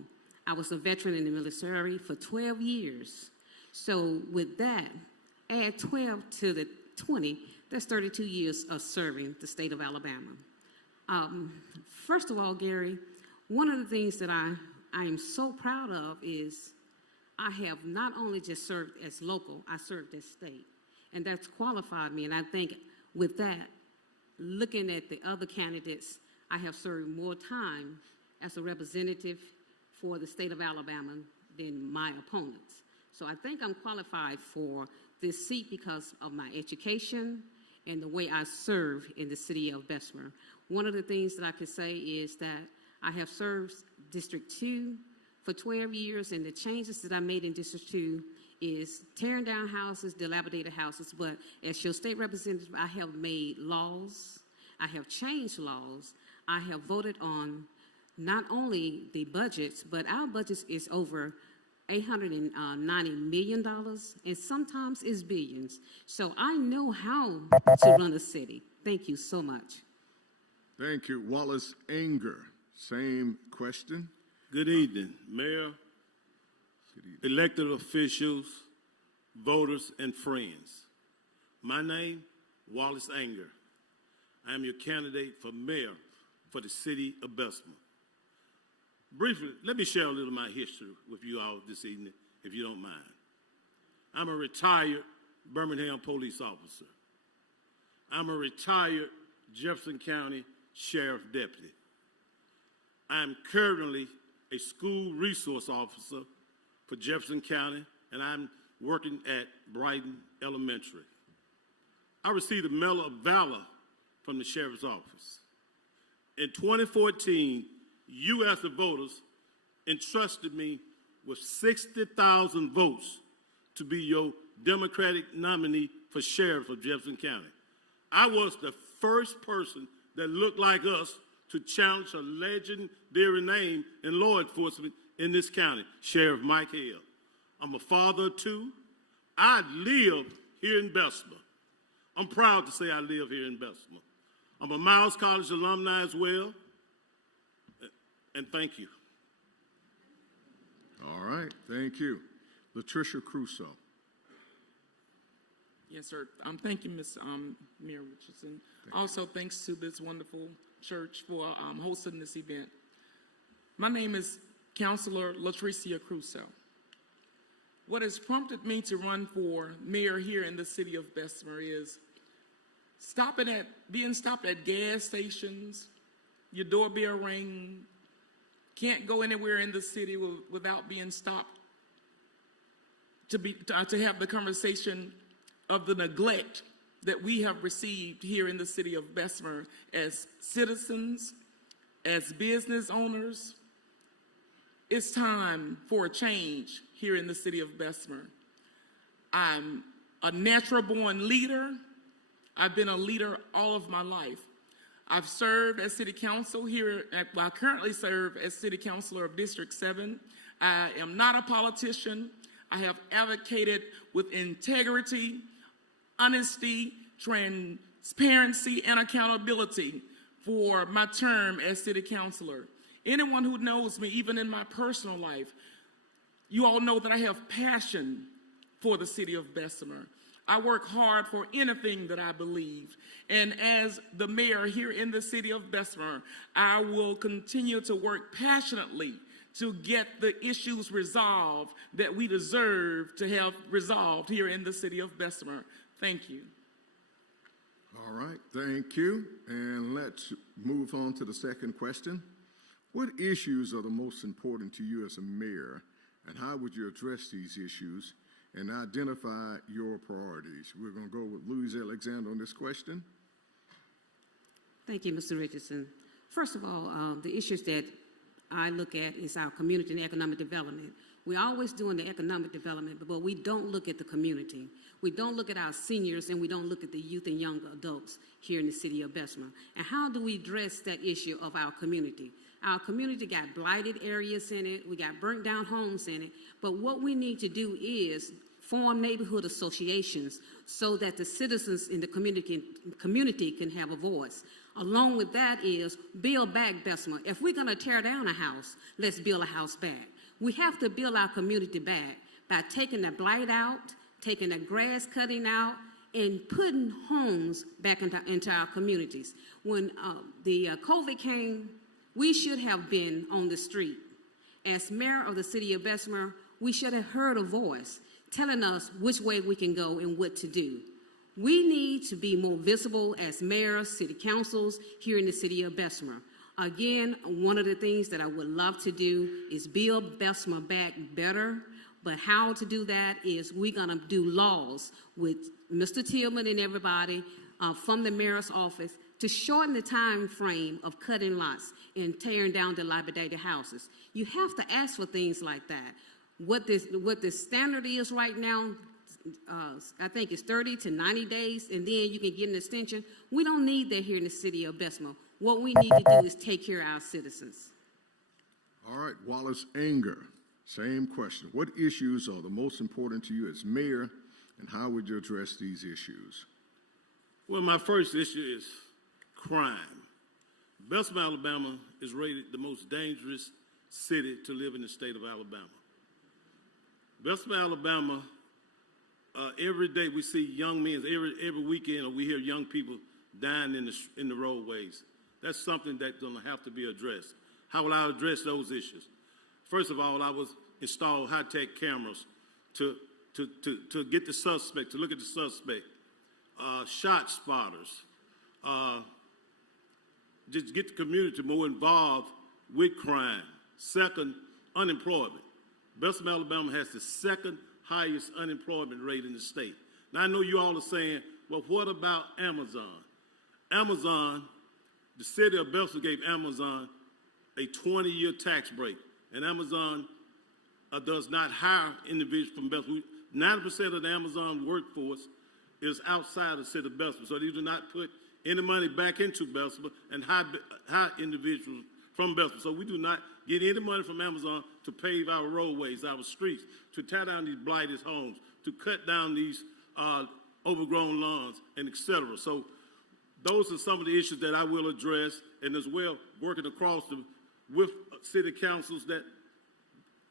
I was a veteran in the military for 12 years. So with that, add 12 to the 20, that's 32 years of serving the state of Alabama. First of all, Gary, one of the things that I am so proud of is I have not only just served as local, I served as state. And that's qualified me. And I think with that, looking at the other candidates, I have served more time as a representative for the state of Alabama than my opponents. So I think I'm qualified for this seat because of my education and the way I serve in the city of Bessemer. One of the things that I could say is that I have served District 2 for 12 years, and the changes that I made in District 2 is tearing down houses, dilapidated houses, but as your state representative, I have made laws, I have changed laws, I have voted on not only the budgets, but our budget is over $890 million, and sometimes it's billions. So I know how to run a city. Thank you so much. Thank you. Wallace Anger, same question. Good evening, Mayor, elected officials, voters, and friends. My name, Wallace Anger. I am your candidate for mayor for the city of Bessemer. Briefly, let me share a little of my history with you all this evening, if you don't mind. I'm a retired Birmingham police officer. I'm a retired Jefferson County Sheriff Deputy. I'm currently a school resource officer for Jefferson County, and I'm working at Brighton Elementary. I received a Medal of Valor from the Sheriff's Office. In 2014, you as the voters entrusted me with 60,000 votes to be your Democratic nominee for Sheriff of Jefferson County. I was the first person that looked like us to challenge a legendary name in law enforcement in this county, Sheriff Mike Hale. I'm a father of two. I live here in Bessemer. I'm proud to say I live here in Bessemer. I'm a Miles College alumni as well, and thank you. All right, thank you. Latricia Crusoe. Yes, sir. Thank you, Ms. Mayor Richardson. Also, thanks to this wonderful church for hosting this event. My name is Councilor Latricia Crusoe. What has prompted me to run for mayor here in the city of Bessemer is being stopped at gas stations, your doorbell ring, can't go anywhere in the city without being stopped to have the conversation of the neglect that we have received here in the city of Bessemer as citizens, as business owners. It's time for a change here in the city of Bessemer. I'm a natural-born leader. I've been a leader all of my life. I've served as city council here, I currently serve as city councilor of District 7. I am not a politician. I have advocated with integrity, honesty, transparency, and accountability for my term as city councilor. Anyone who knows me, even in my personal life, you all know that I have passion for the city of Bessemer. I work hard for anything that I believe. And as the mayor here in the city of Bessemer, I will continue to work passionately to get the issues resolved that we deserve to have resolved here in the city of Bessemer. Thank you. All right, thank you. And let's move on to the second question. What issues are the most important to you as a mayor, and how would you address these issues and identify your priorities? We're going to go with Louise Alexander on this question. Thank you, Mr. Richardson. First of all, the issues that I look at is our community and economic development. We're always doing the economic development, but we don't look at the community. We don't look at our seniors, and we don't look at the youth and young adults here in the city of Bessemer. And how do we address that issue of our community? Our community got blighted areas in it. We got burnt down homes in it. But what we need to do is form neighborhood associations so that the citizens in the community can have a voice. Along with that is build back Bessemer. If we're going to tear down a house, let's build a house back. We have to build our community back by taking the blight out, taking the grass cutting out, and putting homes back into our communities. When the COVID came, we should have been on the street. As mayor of the city of Bessemer, we should have heard a voice telling us which way we can go and what to do. We need to be more visible as mayors, city councils here in the city of Bessemer. Again, one of the things that I would love to do is build Bessemer back better. But how to do that is we're going to do laws with Mr. Tillman and everybody from the mayor's office to shorten the time frame of cutting lots and tearing down dilapidated houses. You have to ask for things like that. What the standard is right now, I think it's 30 to 90 days, and then you can get an extension. We don't need that here in the city of Bessemer. What we need to do is take care of our citizens. All right, Wallace Anger, same question. What issues are the most important to you as mayor, and how would you address these issues? Well, my first issue is crime. Bessemer, Alabama is rated the most dangerous city to live in the state of Alabama. Bessemer, Alabama, every day we see young men, every weekend we hear young people dying in the roadways. That's something that's going to have to be addressed. How will I address those issues? First of all, I will install high-tech cameras to get the suspect, to look at the suspect, shot spotters, just get the community more involved with crime. Second, unemployment. Bessemer, Alabama has the second highest unemployment rate in the state. Now, I know you all are saying, well, what about Amazon? Amazon, the city of Bessemer gave Amazon a 20-year tax break, and Amazon does not hire individuals from Bessemer. 90% of the Amazon workforce is outside the city of Bessemer, so they do not put any money back into Bessemer and hire individuals from Bessemer. So we do not get any money from Amazon to pave our roadways, our streets, to tear down these blighted homes, to cut down these overgrown lawns, and et cetera. So those are some of the issues that I will address, and as well working across with city councils that,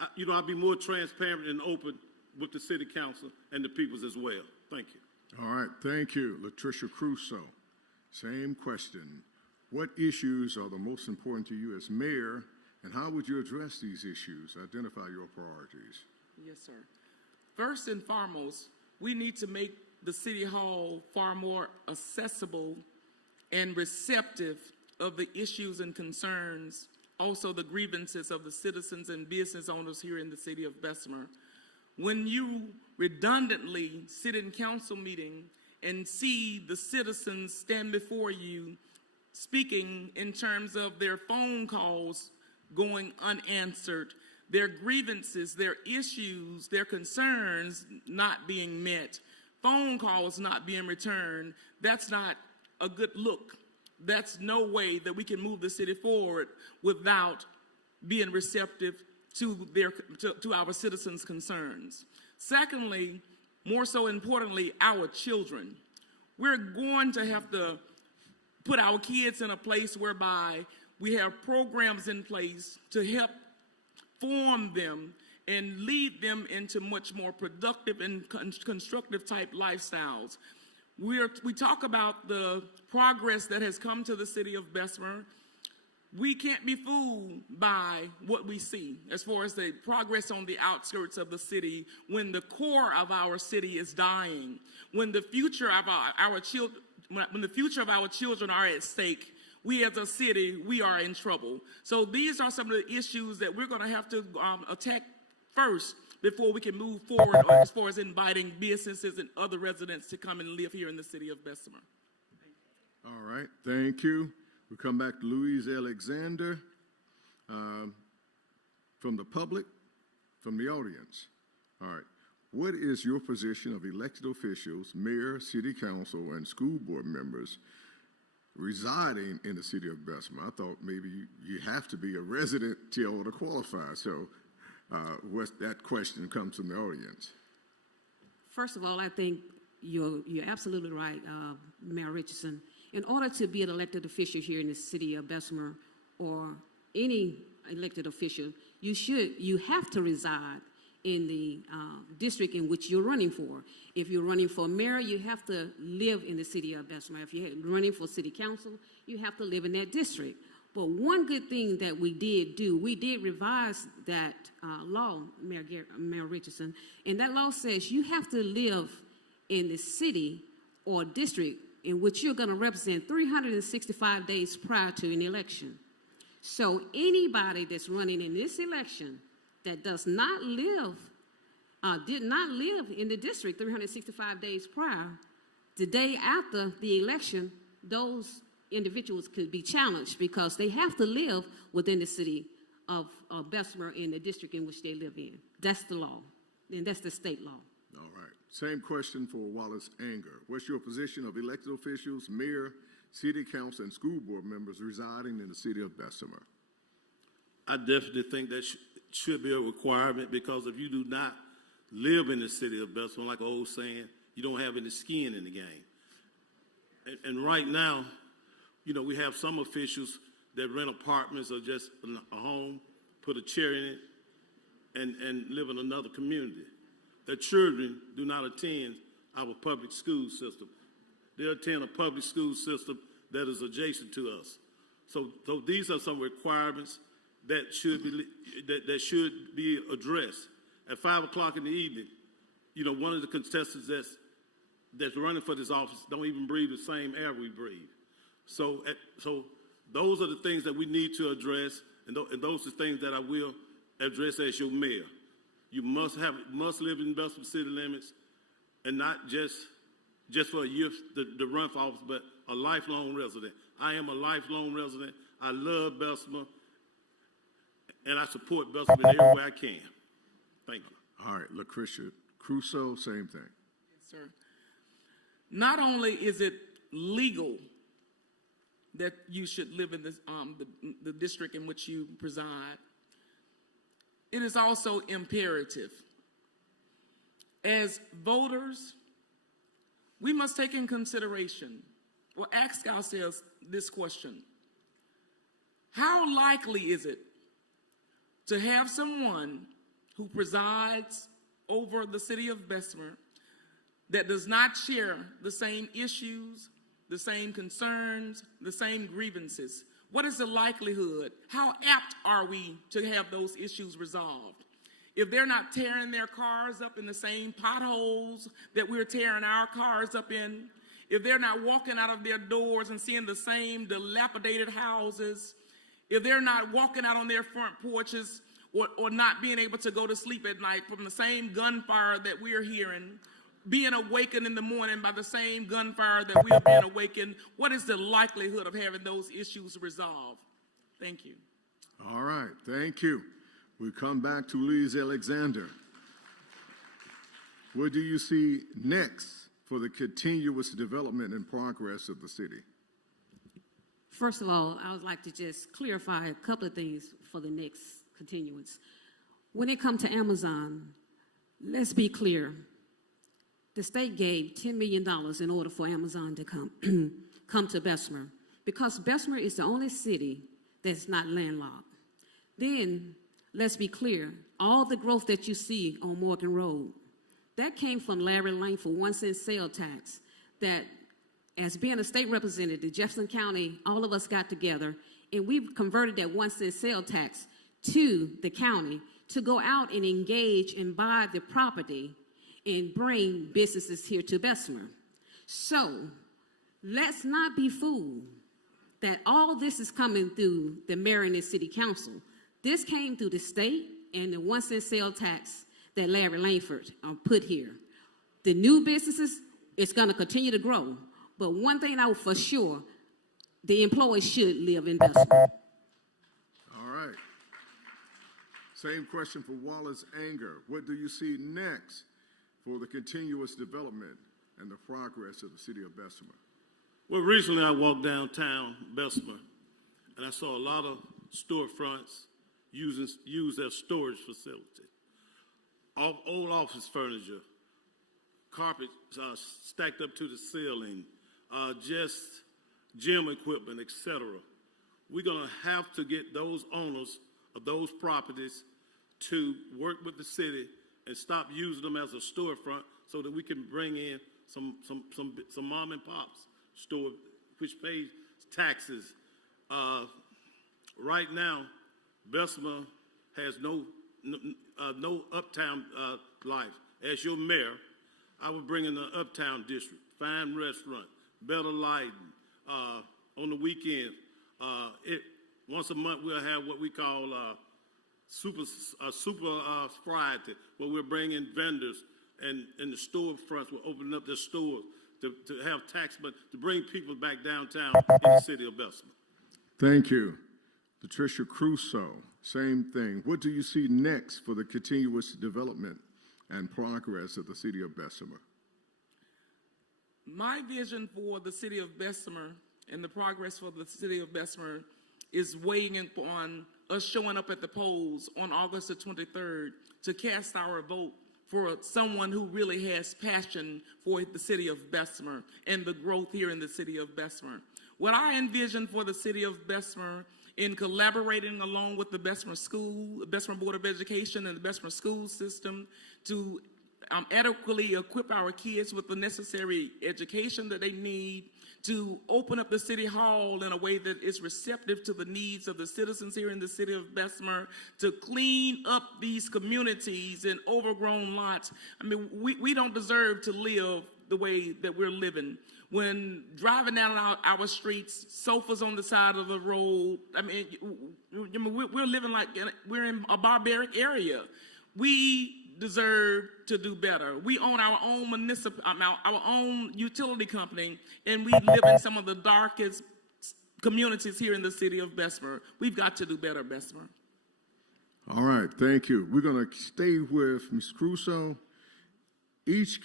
I'll be more transparent and open with the city council and the peoples as well. Thank you. All right, thank you. Latricia Crusoe, same question. What issues are the most important to you as mayor, and how would you address these issues? Identify your priorities. Yes, sir. First and foremost, we need to make the City Hall far more accessible and receptive of the issues and concerns, also the grievances of the citizens and business owners here in the city of Bessemer. When you redundantly sit in council meeting and see the citizens stand before you speaking in terms of their phone calls going unanswered, their grievances, their issues, their concerns not being met, phone calls not being returned, that's not a good look. That's no way that we can move the city forward without being receptive to our citizens' concerns. Secondly, more so importantly, our children. We're going to have to put our kids in a place whereby we have programs in place to help form them and lead them into much more productive and constructive type lifestyles. We talk about the progress that has come to the city of Bessemer. We can't be fooled by what we see as far as the progress on the outskirts of the city when the core of our city is dying, when the future of our children are at stake. We as a city, we are in trouble. So these are some of the issues that we're going to have to attack first before we can move forward as far as inviting businesses and other residents to come and live here in the city of Bessemer. All right, thank you. We come back to Louise Alexander from the public. from the audience? All right. What is your position of elected officials, mayor, city council, and school board members residing in the city of Bessemer? I thought maybe you have to be a resident to be able to qualify. So that question comes from the audience. First of all, I think you're absolutely right, Mayor Richardson. In order to be an elected official here in the city of Bessemer, or any elected official, you have to reside in the district in which you're running for. If you're running for mayor, you have to live in the city of Bessemer. If you're running for city council, you have to live in that district. But one good thing that we did revise that law, Mayor Richardson, and that law says you have to live in the city or district in which you're going to represent 365 days prior to an election. So anybody that's running in this election that does not live, did not live in the district 365 days prior, the day after the election, those individuals could be challenged because they have to live within the city of Bessemer in the district in which they live in. That's the law, and that's the state law. All right. Same question for Wallace Anger. What's your position of elected officials, mayor, city council, and school board members residing in the city of Bessemer? I definitely think that should be a requirement, because if you do not live in the city of Bessemer, like old saying, you don't have any skin in the game. And right now, you know, we have some officials that rent apartments or just a home, put a chair in it, and live in another community. Their children do not attend our public school system. They attend a public school system that is adjacent to us. So these are some requirements that should be addressed. At 5 o'clock in the evening, you know, one of the contestants that's running for this office don't even breathe the same air we breathe. So those are the things that we need to address, and those are things that I will address as your mayor. You must live in Bessemer city limits, and not just for a year to run for office, but a lifelong resident. I am a lifelong resident. I love Bessemer, and I support Bessemer in every way I can. Thank you. All right, LaCrisha Crusoe, same thing. Yes, sir. Not only is it legal that you should live in this, the district in which you preside, it is also imperative. As voters, we must take in consideration, or ask ourselves this question: how likely is it to have someone who presides over the city of Bessemer that does not share the same issues, the same concerns, the same grievances? What is the likelihood? How apt are we to have those issues resolved? If they're not tearing their cars up in the same potholes that we're tearing our cars up in, if they're not walking out of their doors and seeing the same dilapidated houses, if they're not walking out on their front porches or not being able to go to sleep at night from the same gunfire that we're hearing, being awakened in the morning by the same gunfire that we're being awakened, what is the likelihood of having those issues resolved? Thank you. All right, thank you. We come back to Louise Alexander. What do you see next for the continuous development and progress of the city? First of all, I would like to just clarify a couple of things for the next continuance. When it comes to Amazon, let's be clear. The state gave $10 million in order for Amazon to come to Bessemer, because Bessemer is the only city that's not landlocked. Then, let's be clear, all the growth that you see on Morgan Road, that came from Larry Langford 1-cent sale tax that, as being a state representative, Jefferson County, all of us got together and we converted that 1-cent sale tax to the county to go out and engage and buy the property and bring businesses here to Bessemer. So let's not be fooled that all this is coming through the mayor and the city council. This came through the state and the 1-cent sale tax that Larry Langford put here. The new businesses, it's going to continue to grow. But one thing I know for sure, the employees should live in Bessemer. All right. Same question for Wallace Anger. What do you see next for the continuous development and the progress of the city of Bessemer? Well, recently I walked downtown Bessemer, and I saw a lot of storefronts use as storage facility. Old office furniture, carpets stacked up to the ceiling, just gym equipment, etc. We're going to have to get those owners of those properties to work with the city and stop using them as a storefront so that we can bring in some mom and pops store which pays taxes. Right now, Bessemer has no uptown life. As your mayor, I would bring in the uptown district, fine restaurant, better lighting. On the weekend, once a month we'll have what we call super Friday, where we're bringing vendors and the storefronts will open up their stores to have tax, but to bring people back downtown in the city of Bessemer. Thank you. Patricia Crusoe, same thing. What do you see next for the continuous development and progress of the city of Bessemer? My vision for the city of Bessemer and the progress for the city of Bessemer is weighing in on us showing up at the polls on August the 23rd to cast our vote for someone who really has passion for the city of Bessemer and the growth here in the city of Bessemer. What I envision for the city of Bessemer in collaborating along with the Bessemer Board of Education and the Bessemer school system to adequately equip our kids with the necessary education that they need, to open up the city hall in a way that is receptive to the needs of the citizens here in the city of Bessemer, to clean up these communities and overgrown lots. I mean, we don't deserve to live the way that we're living. When driving down our streets, sofas on the side of the road, I mean, we're living like we're in a barbaric area. We deserve to do better. We own our own our own utility company, and we live in some of the darkest communities here in the city of Bessemer. We've got to do better, Bessemer. All right, thank you. We're going to stay with Ms. Crusoe. For each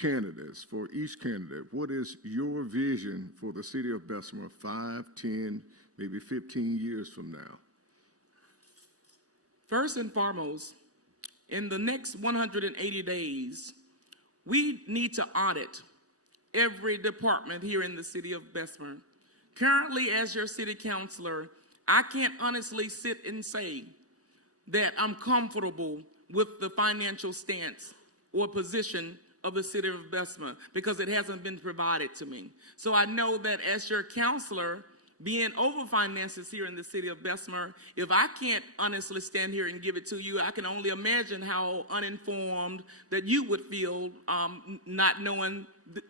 candidate, what is your vision for the city of Bessemer 5, 10, maybe 15 years from now? First and foremost, in the next 180 days, we need to audit every department here in the city of Bessemer. Currently, as your city councilor, I can't honestly sit and say that I'm comfortable with the financial stance or position of the city of Bessemer because it hasn't been provided to me. So I know that as your counselor, being over finances here in the city of Bessemer, if I can't honestly stand here and give it to you, I can only imagine how uninformed that you would feel not knowing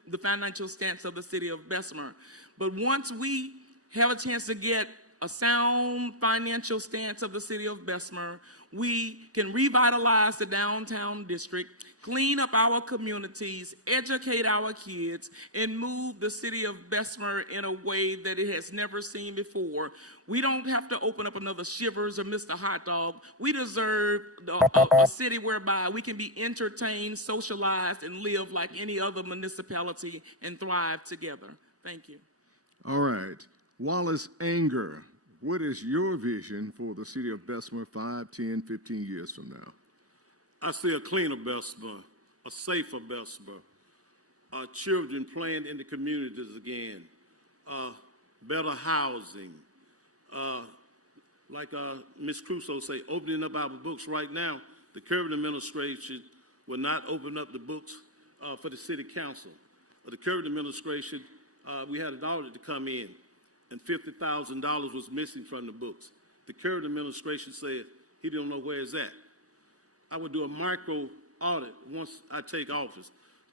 the financial stance of the city of Bessemer. But once we have a chance to get a sound financial stance of the city of Bessemer, we can revitalize the downtown district, clean up our communities, educate our kids, and move the city of Bessemer in a way that it has never seen before. We don't have to open up another Shivers or Mr. Hot Dog. We deserve a city whereby we can be entertained, socialized, and live like any other municipality and thrive together. Thank you. All right. Wallace Anger, what is your vision for the city of Bessemer 5, 10, 15 years from now? I see a cleaner Bessemer, a safer Bessemer, children playing in the communities again, better housing, like Ms. Crusoe say, opening up our books right now. The current administration will not open up the books for the city council. The current administration, we had an audit to come in, and $50,000 was missing from the books. The current administration said he don't know where it's at. I would do a micro audit once I take office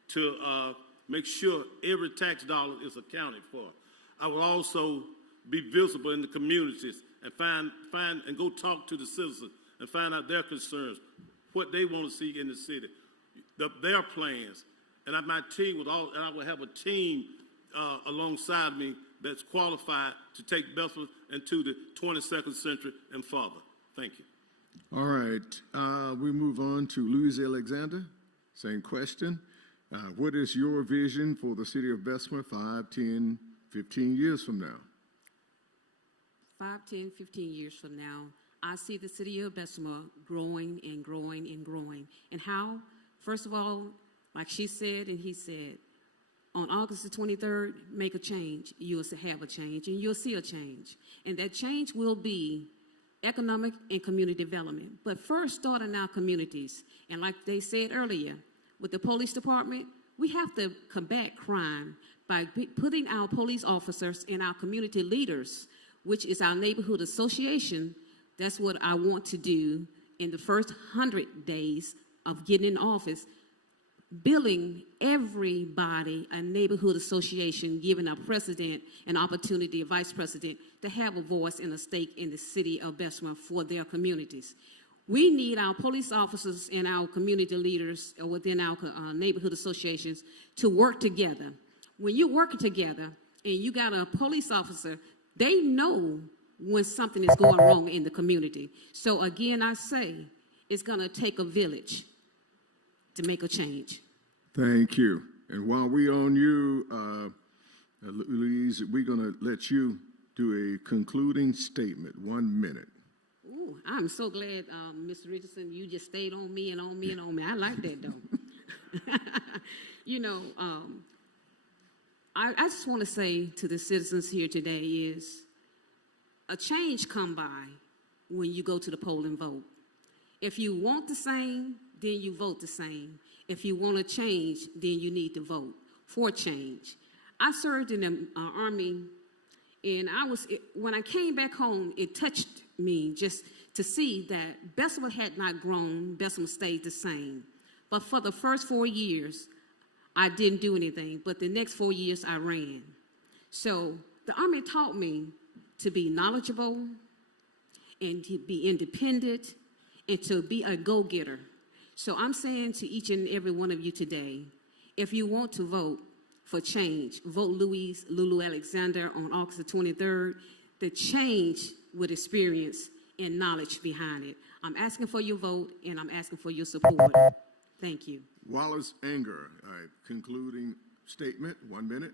to make sure every tax dollar is accounted for. I will also be visible in the communities and find and go talk to the citizens and find out their concerns, what they want to see in the city, their plans. And my team and I will have a team alongside me that's qualified to take Bessemer into the 22nd century and further. Thank you. All right, we move on to Louise Alexander. Same question. What is your vision for the city of Bessemer 5, 10, 15 years from now? 5, 10, 15 years from now, I see the city of Bessemer growing and growing and growing. And how? First of all, like she said and he said, on August the 23rd, make a change. You'll have a change, and you'll see a change. And that change will be economic and community development. But first, start in our communities. And like they said earlier, with the police department, we have to combat crime by putting our police officers and our community leaders, which is our neighborhood association. That's what I want to do in the first 100 days of getting in office, building everybody a neighborhood association, giving our president an opportunity, a vice president, to have a voice and a stake in the city of Bessemer for their communities. We need our police officers and our community leaders within our neighborhood associations to work together. When you're working together and you got a police officer, they know when something is going wrong in the community. So again, I say, it's gonna take a village to make a change. Thank you. And while we're on you, Louise, we're going to let you do a concluding statement. 1 minute. Ooh, I'm so glad, Mr. Richardson, you just stayed on me and on me and on me. I like that, though. You know, I just want to say to the citizens here today is a change come by when you go to the poll and vote. If you want the same, then you vote the same. If you want to change, then you need to vote for change. I served in the Army, and when I came back home, it touched me just to see that Bessemer had not grown, Bessemer stayed the same. But for the first 4 years, I didn't do anything, but the next 4 years I ran. So the Army taught me to be knowledgeable and to be independent and to be a go-getter. So I'm saying to each and every one of you today, if you want to vote for change, vote Louise Lulu Alexander on August the 23rd. The change with experience and knowledge behind it. I'm asking for your vote, and I'm asking for your support. Thank you. Wallace Anger, concluding statement, 1 minute.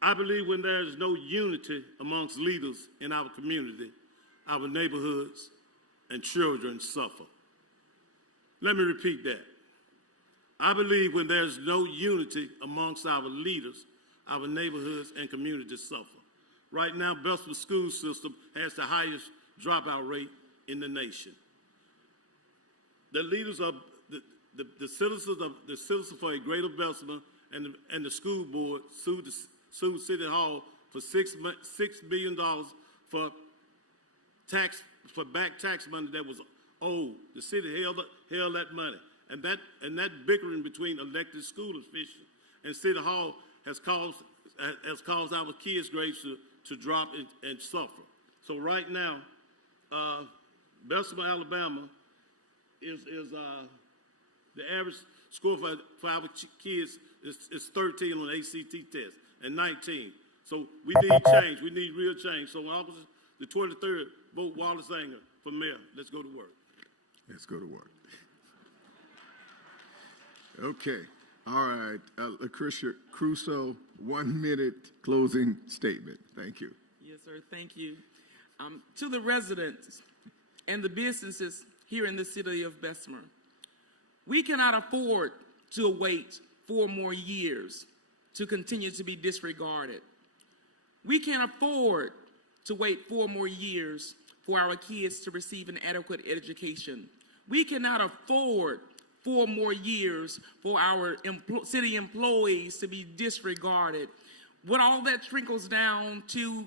I believe when there is no unity amongst leaders in our community, our neighborhoods and children suffer. Let me repeat that. I believe when there's no unity amongst our leaders, our neighborhoods and communities suffer. Right now, Bessemer school system has the highest dropout rate in the nation. The leaders of the citizens for a greater Bessemer and the school board sued City Hall for $6 billion for back tax money that was owed. The city held that money, and that bickering between elected school officials and City Hall has caused our kids' grades to drop and suffer. So right now, Bessemer, Alabama, is the average score for our kids is 13 on the ACT test and 19. So we need change. We need real change. So on August the 23rd, vote Wallace Anger for mayor. Let's go to work. Let's go to work. Okay. All right. Lucretia Crusoe, 1 minute closing statement. Thank you. Yes, sir. Thank you. To the residents and the businesses here in the city of Bessemer, we cannot afford to wait 4 more years to continue to be disregarded. We can't afford to wait 4 more years for our kids to receive an adequate education. We cannot afford 4 more years for our city employees to be disregarded. What all that trickles down to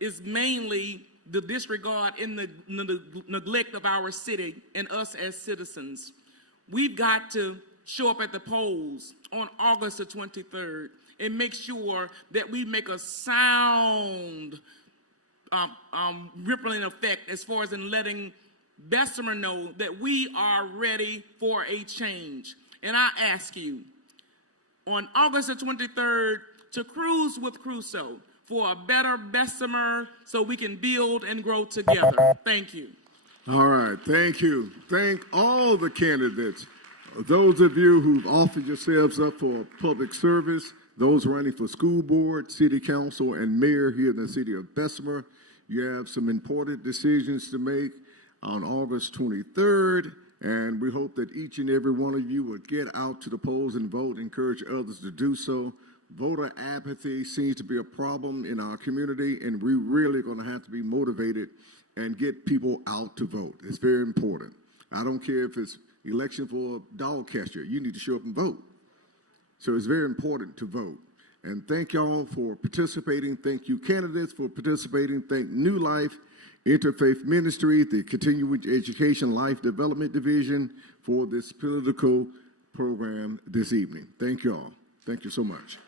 is mainly the disregard and the neglect of our city and us as citizens. We've got to show up at the polls on August the 23rd and make sure that we make a sound rippling effect as far as in letting Bessemer know that we are ready for a change. And I ask you, on August the 23rd, to cruise with Crusoe for a better Bessemer so we can build and grow together. Thank you. All right, thank you. Thank all the candidates. Those of you who've offered yourselves up for public service, those running for school board, city council, and mayor here in the city of Bessemer, you have some important decisions to make on August 23rd, and we hope that each and every one of you will get out to the polls and vote, encourage others to do so. Voter apathy seems to be a problem in our community, and we're really going to have to be motivated and get people out to vote. It's very important. I don't care if it's election for a dog catcher. You need to show up and vote. So it's very important to vote. And thank y'all for participating. Thank you, candidates, for participating. Thank New Life Interfaith Ministry, the Continuing Education Life Development Division, for this political program this evening. Thank you all. Thank you so much.